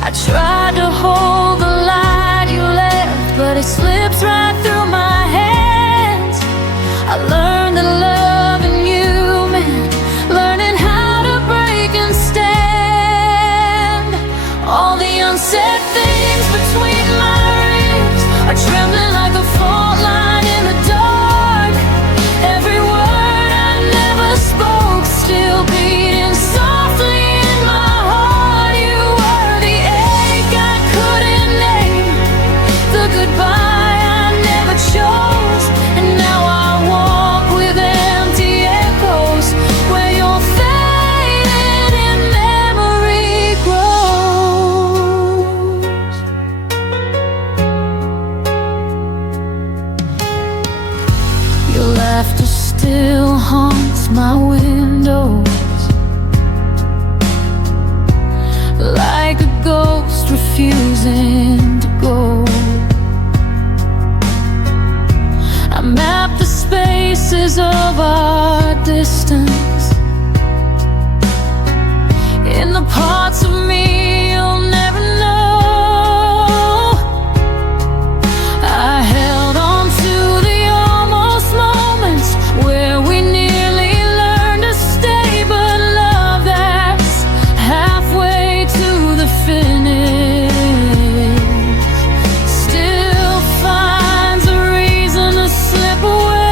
I tried to hold the light you left, but it slips right through my hands. I learned that loving you meant learning how to break and stand. All the unsaid things between my ribs are trembling like a fault line in the dark. Every word I never spoke still beating softly in my heart. You were the ache I couldn't name, the goodbye I never chose, and now I walk with empty echoes where you're fading and memory grows. Your laughter still haunts my windows, like a ghost refusing to go. I map the spaces of our distance in the parts of me you'll never know. I held on to the almost moments where we nearly learned to stay, but love that's halfway to the finish still finds a reason to slip away.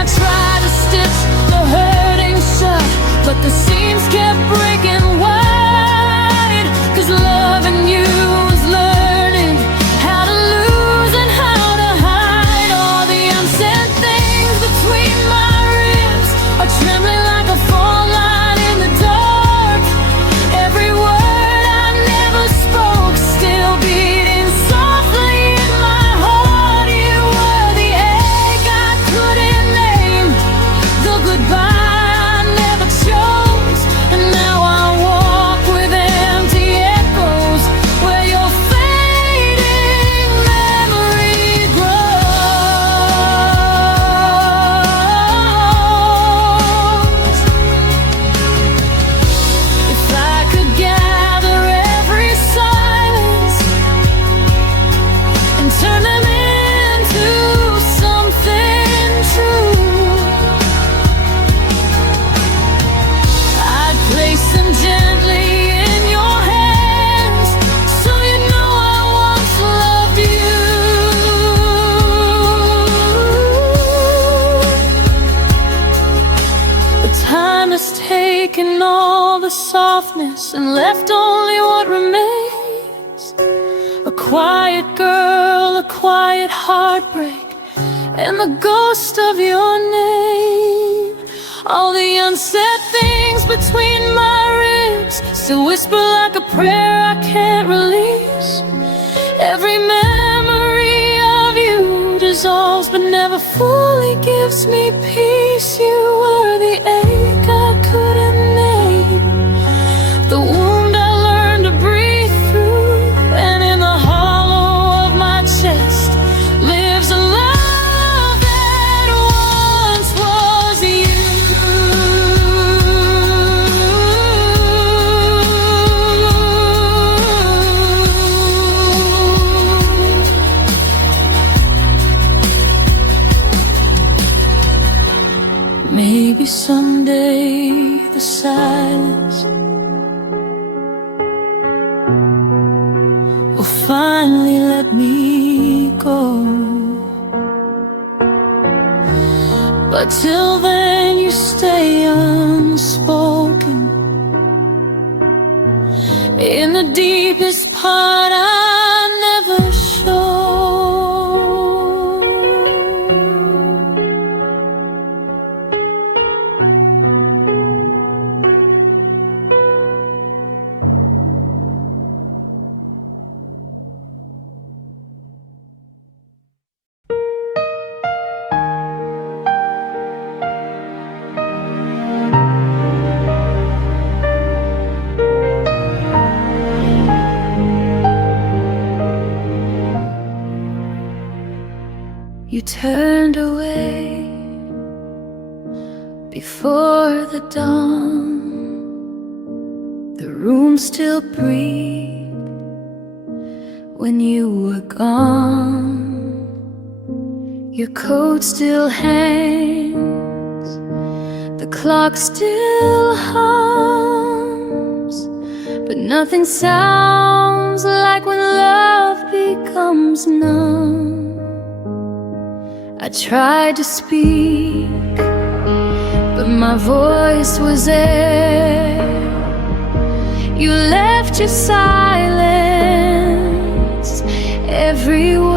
I tried to stitch the hurting shut, but the seams kept breaking wide. 'Cause loving you was learning how to lose and how to hide. All the unsaid things between my ribs are trembling like a fault line in the dark. Every word I never spoke still beating softly in my heart. You were the ache I couldn't name, the goodbye I never chose, and now I walk with empty echoes where your fading memory grows. If I could gather every silence and turn them into something true, I'd place them gently in your hands so you know I once loved you. But time has taken all the softness and left only what remains. A quiet girl, a quiet heartbreak, and the ghost of your name. All the unsaid things between my ribs still whisper like a prayer I can't release. Every memory of you dissolves but never fully gives me peace. You were the ache I couldn't name, the wound I learned to breathe through, and in the hollow of my chest lives a love that once was you. Maybe someday the silence will finally let me go. But till then you stay unspoken. In the deepest part I never show. You turned away before the dawn. The room still breathed when you were gone. Your coat still hangs, the clock still hums, but nothing sounds like when love becomes numb. I tried to speak, but my voice was air. You left your silence everywhere.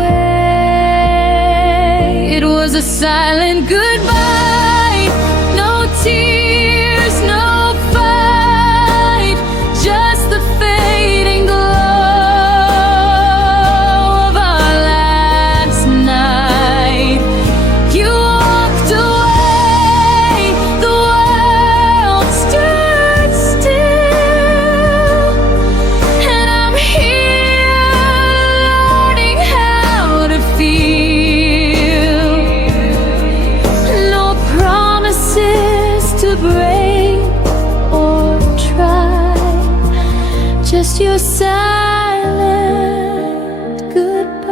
It was a silent goodbye, no tears, no fight, just the fading glow of our last night. You walked away, the world stood still, and I'm here learning how to feel. No promises to break or try, just your silent goodbye.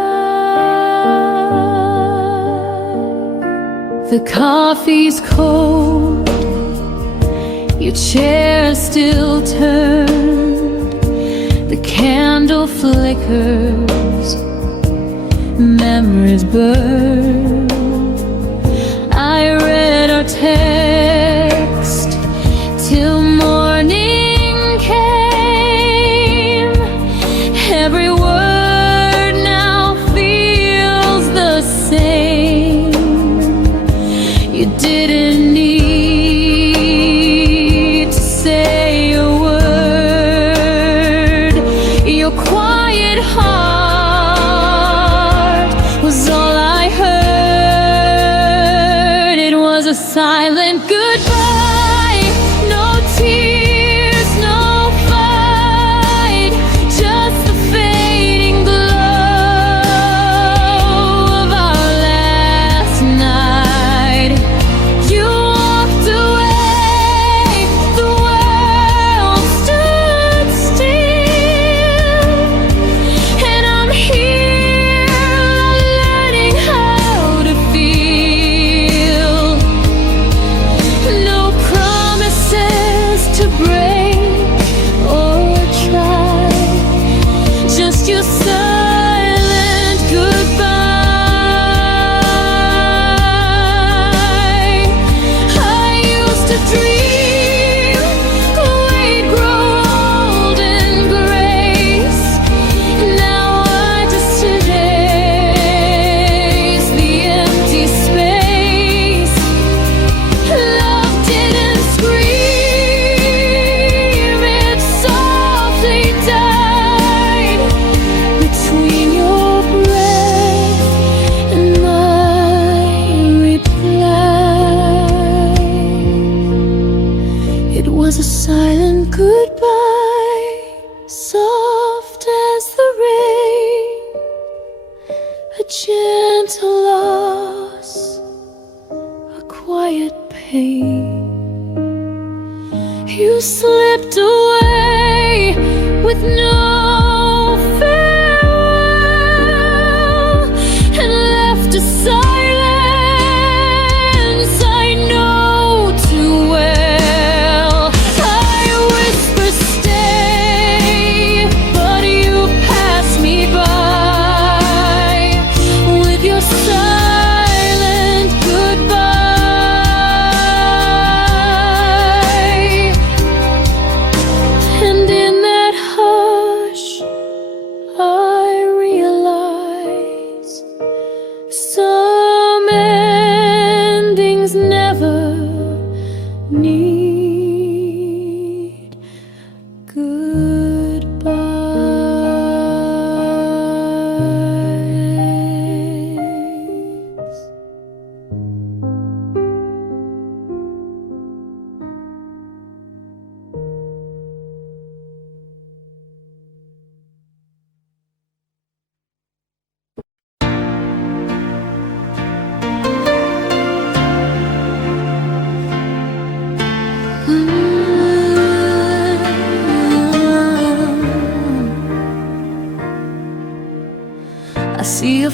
The coffee's cold, your chair still turned, the candle flickers, memories burn. I read our text till morning came. Every word now feels the same. You didn't need to say a word. Your quiet heart was all I heard. It was a silent goodbye, no tears, no fight, just the fading glow of our last night. You walked away, the world stood still, and I'm here learning how to feel. No promises to break or try, just your silent goodbye. I used to dream we'd grow old in grace. Now I just erase the empty space. Love didn't scream, it softly died between your breath and my reply. It was a silent goodbye, soft as the rain, a gentle loss, a quiet pain. You slipped away with no farewell and left a silence I know too well. I whisper stay, but you pass me by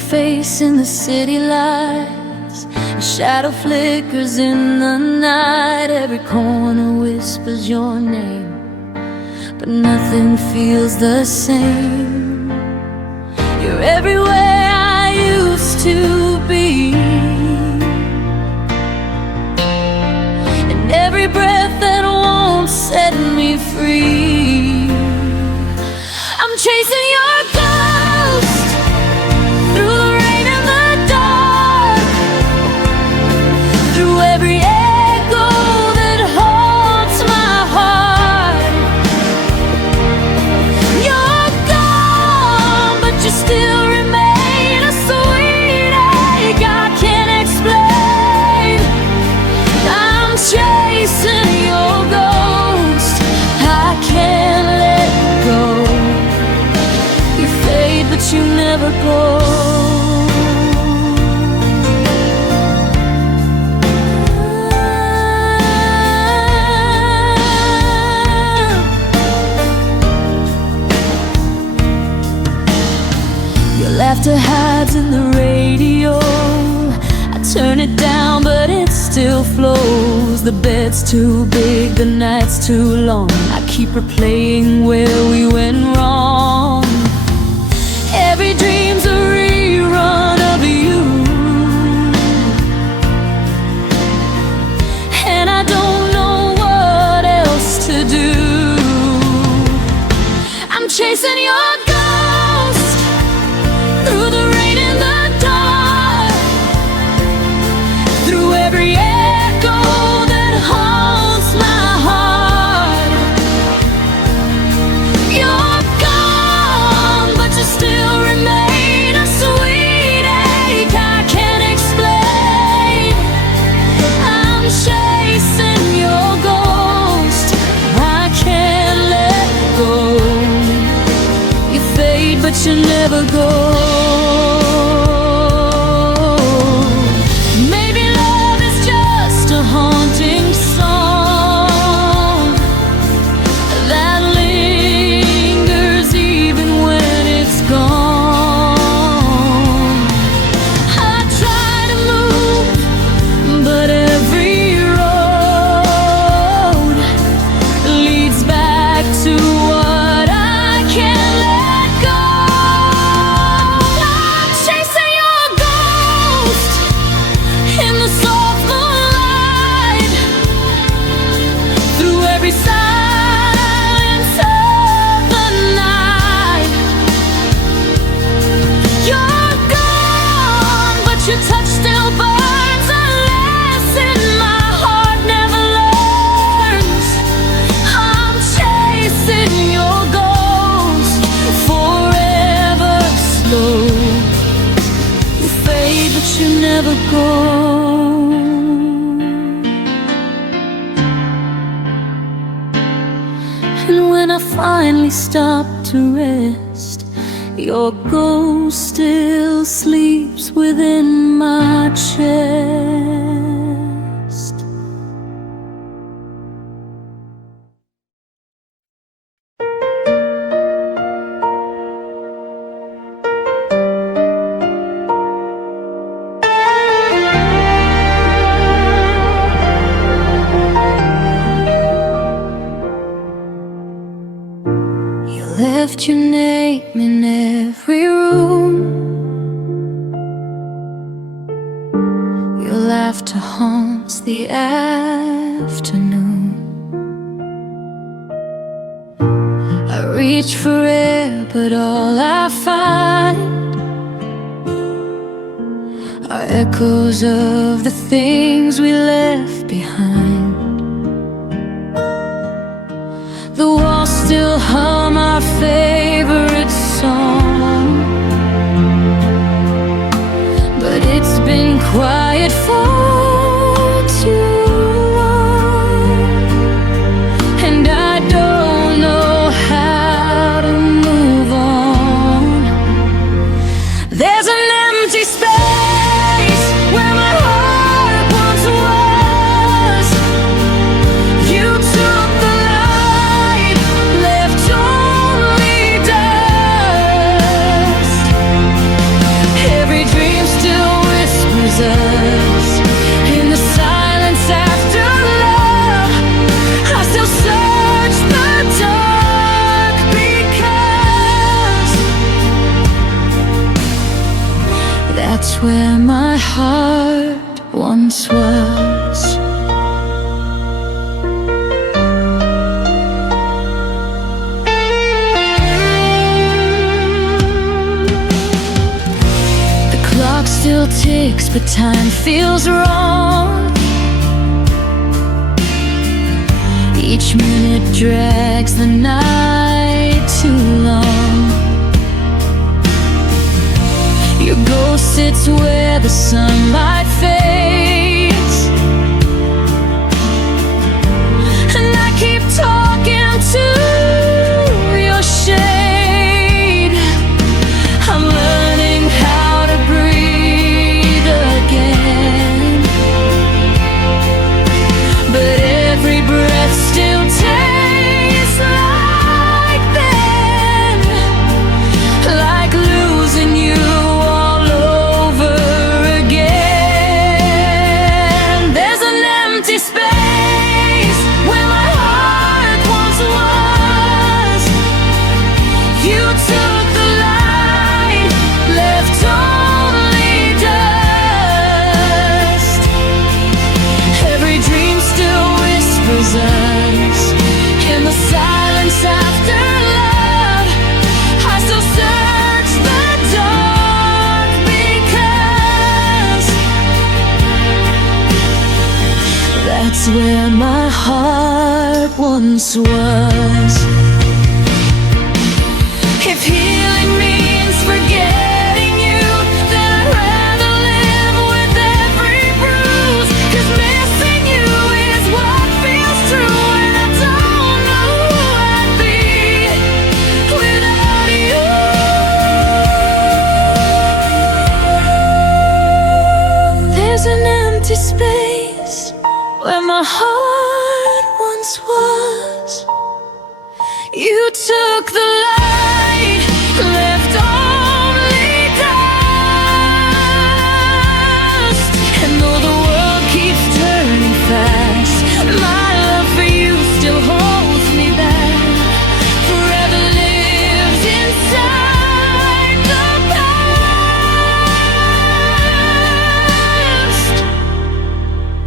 face in the city lights. A shadow flickers in the night. Every corner whispers your name, but nothing feels the same. You're everywhere I used to be, and every breath that won't set me free. I'm chasing your ghost through the rain and the dark, through every echo that haunts my heart. You're gone, but you still remain a sweet ache I can't explain. I'm chasing your ghost, I can't let go. You fade, but you never go. Your laughter hides in the radio. I turn it down, but it still flows. The bed's too big, the night's too long. I keep replaying where we went wrong. Every dream's a rerun of you, and I don't know what else to do. I'm chasing your ghost through the rain and the dark, through every echo that haunts my heart. You're gone, but you still remain a sweet ache I can't explain. I'm chasing your ghost, I can't let go. You fade, but you never go. Maybe love is just a haunting song that lingers even when it's gone. I try to move, but every road leads back to what I can't let go. I'm chasing your ghost in the soft moonlight, through every silence of the night. You're gone, but your touch still burns a lesson my heart never learns. I'm chasing your ghost forever slow. You fade, but you never go. And when I finally stop to rest, your ghost still sleeps within my chest. You left your name in every room. Your laughter haunts the afternoon. I reach for air, but all I find are echoes of the things we left behind. The walls still hum our favorite song, but it's been quiet for too long, and I don't know how to move on. There's an empty space where my heart once was. once was. The clock still ticks, but time feels wrong. Each minute drags the night too long. Your ghost sits where the sunlight fades, and I keep talking to your shade. I'm learning how to breathe again, but every breath still tastes like then, like losing you all over again. There's an empty space where my heart once was. You took the light, left only dust. Every dream still whispers us in the silence after love. I still search the dark because that's where my heart once was. If healing means forgetting you, then I'd rather live with every bruise. 'Cause missing you is what feels true, and I don't know who I'd be without you. There's an empty space where my heart once was. You took the light, left only dust. And though the world keeps turning fast, my love for you still holds me back. Forever lives inside the past,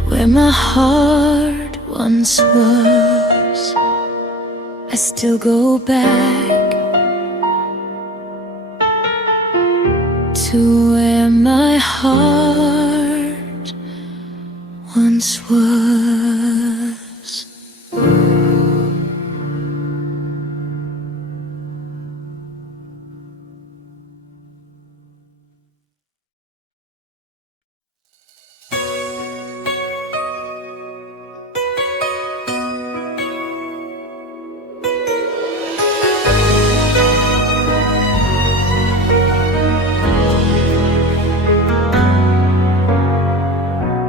where my heart once was. I still go back to where my heart once was.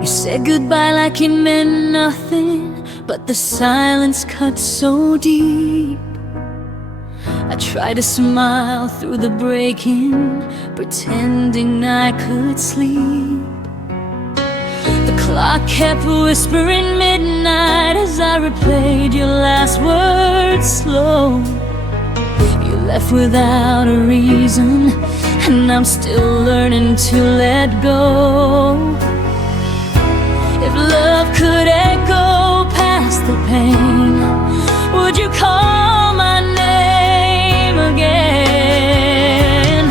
You said goodbye like it meant nothing, but the silence cut so deep. I tried to smile through the breaking, pretending I could sleep. The clock kept whispering midnight as I replayed your last words slow. You left without a reason, and I'm still learning to let go. If love could echo past the pain, would you call my name again?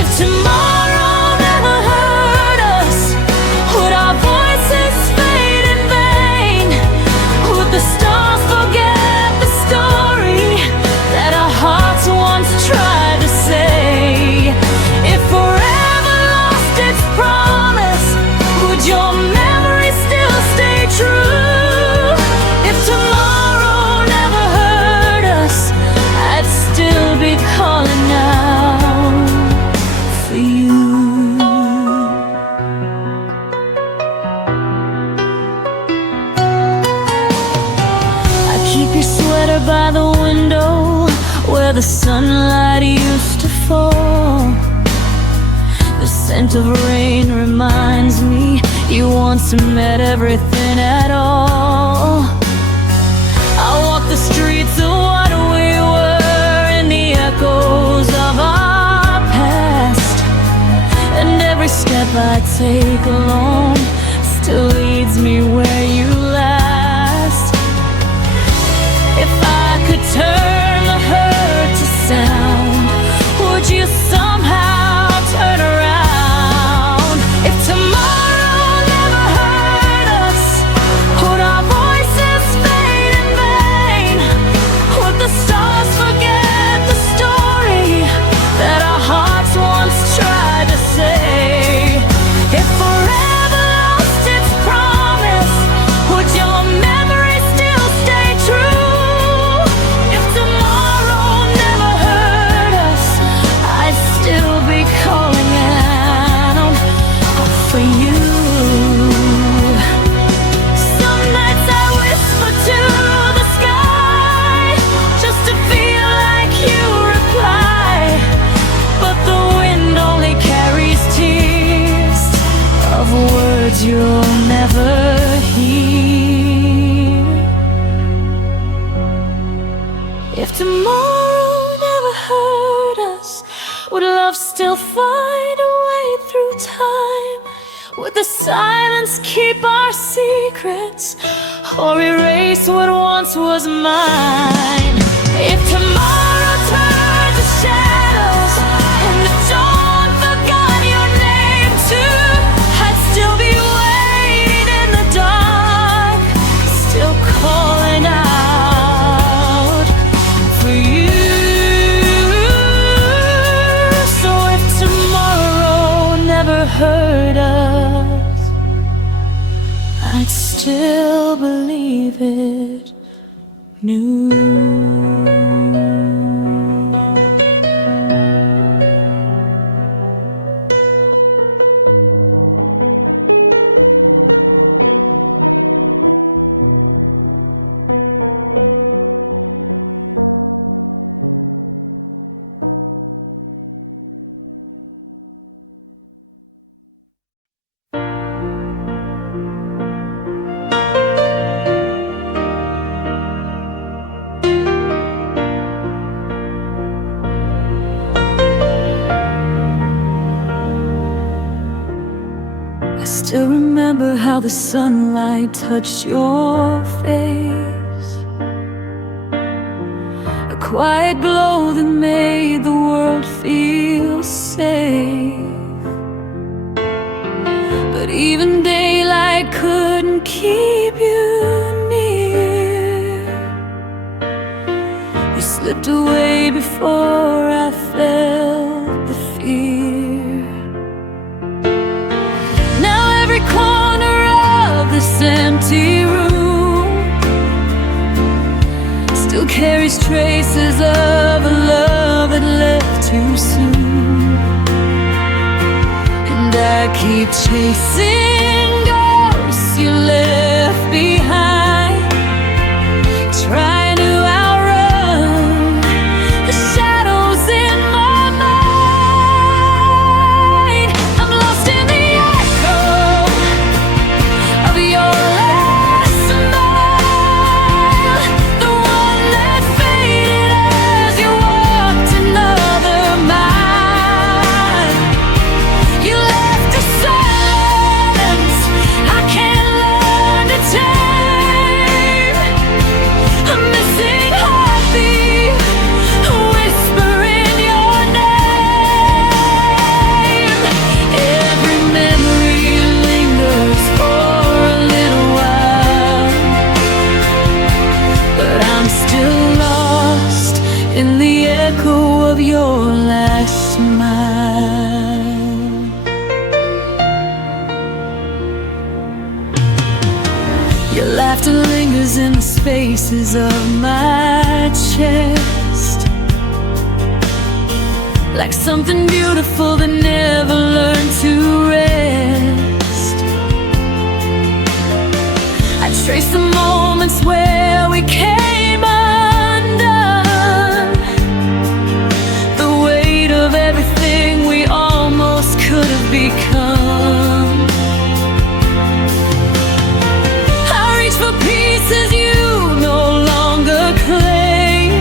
If tomorrow never hurt us, would our voices fade in vain? Would the stars forget the story that our hearts once tried to say? If forever lost its promise, would your memory still stay true? If tomorrow never hurt us, I'd still be calling out for you. I keep your sweater by the window where the sunlight used to fall. The scent of rain reminds me you once meant everything at all. I walk the streets of what we were in the echoes of our past, and every step I take alone still words you'll never hear. If tomorrow never hurt us, would love still find a way through time? Would the silence keep our secrets, or erase what once was mine? If tomorrow turns to shadows and the dawn forgot your name too, I'd still be waiting in the dark, still calling out for you. So if tomorrow never hurt us, I'd still believe it new. Still remember how the sunlight touched your face, a quiet glow that made the world feel safe. But even daylight couldn't keep you near. You slipped away before I felt the fear. Corner of this empty room still carries traces of a love that left too soon. And I keep chasing ghosts you left behind, trying to outrun the shadows in my mind. I'm lost in the echo of your last smile, the one that faded as you walked another mile. You left a silence I can't learn to tame, a missing heartbeat, a whisper in your name. Every memory lingers for a little while, but I'm still lost in the echo of your last smile. Your laughter lingers in the spaces of my chest, like something beautiful that never learned to rest. I trace the moments where we came undone, the weight of everything we almost could have become. I reach for pieces you no longer claim,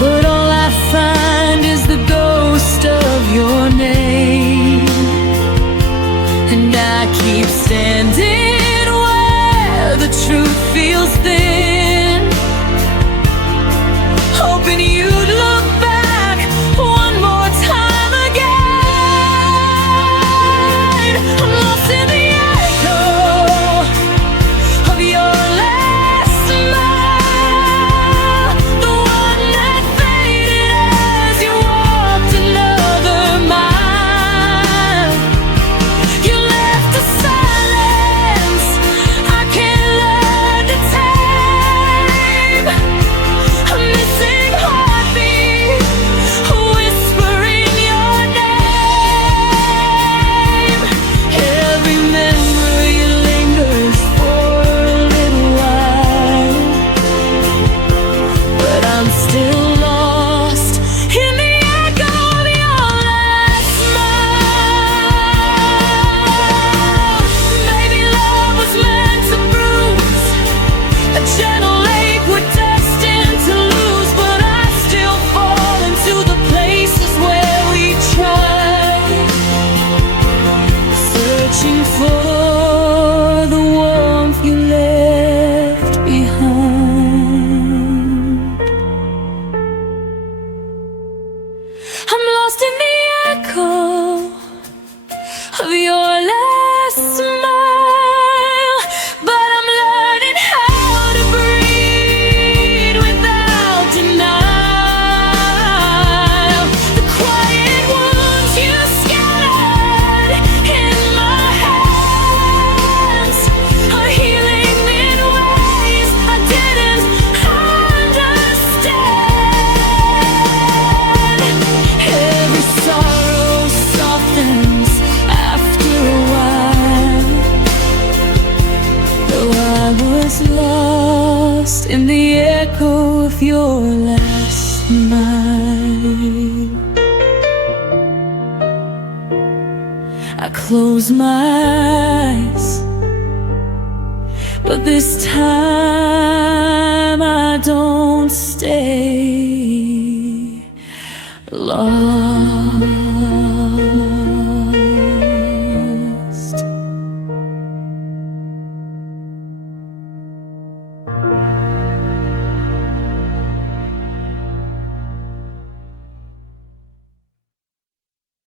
but all I find is the ghost of your name. And I keep standing where the truth feels thin, hoping you'd look back one more time again. I'm lost in the echo of your last smile, the one that faded as you walked another mile. You left a silence I can't learn to tame, of your last smile. But I'm learning how to breathe without denial. The quiet wounds you scattered in my hands are healing in ways I didn't understand. Every sorrow softens after a while, though I was lost in the echo of your last smile. I close my eyes, but this time